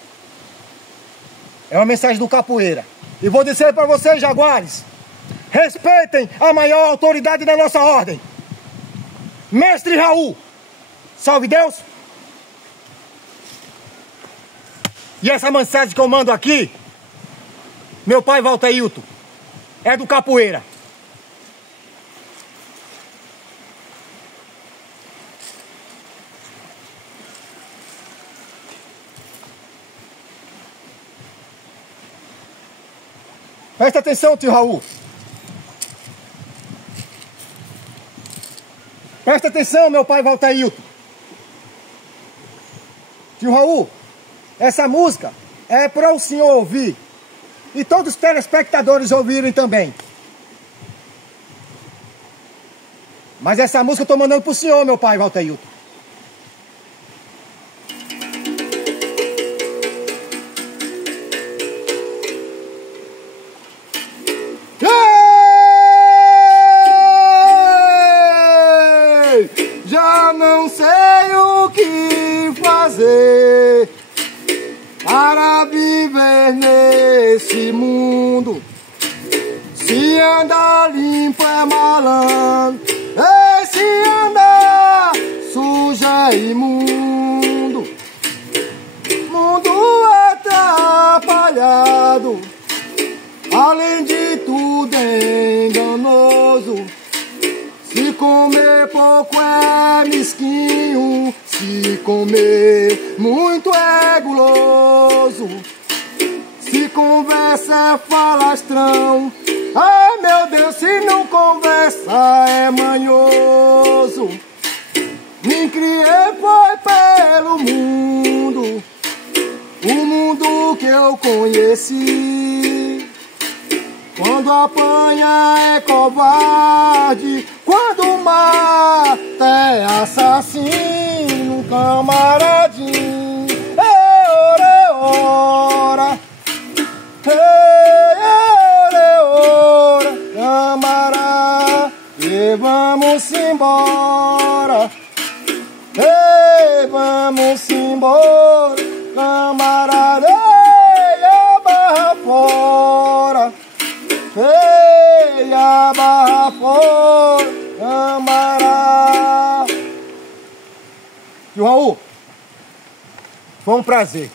É uma mensagem do capoeira. E vou dizer para vocês, jaguares, respeitem a maior autoridade da nossa ordem, Mestre Raul. Salve Deus. E essa mensagem que eu mando aqui, meu pai Valteilton, é do capoeira. Presta atenção, tio Raul. Presta atenção, meu pai Valteilton. Tio Raul, essa música é para o senhor ouvir e todos os telespectadores ouvirem também. Mas essa música eu estou mandando para o senhor, meu pai Valteilton. Já não sei o que fazer para viver nesse mundo. Se andar limpo é malandro, e se andar sujo é imundo. Mundo atrapalhado, além de tudo é enganoso. Se comer pouco é mesquinho, se comer muito é guloso. Se conversa é falastrão, ai meu Deus, se não conversa é manhoso. Me criei foi pelo mundo, o mundo que eu conheci. Quando apanha é covarde, quando mata é assassino, camaradinho. Ora, ora, ora, camarada, e vamos embora. Ei, vamos embora, camarada, ei, a barra fora. Ei, a barra fora, camarada. Tio Raul, foi um prazer.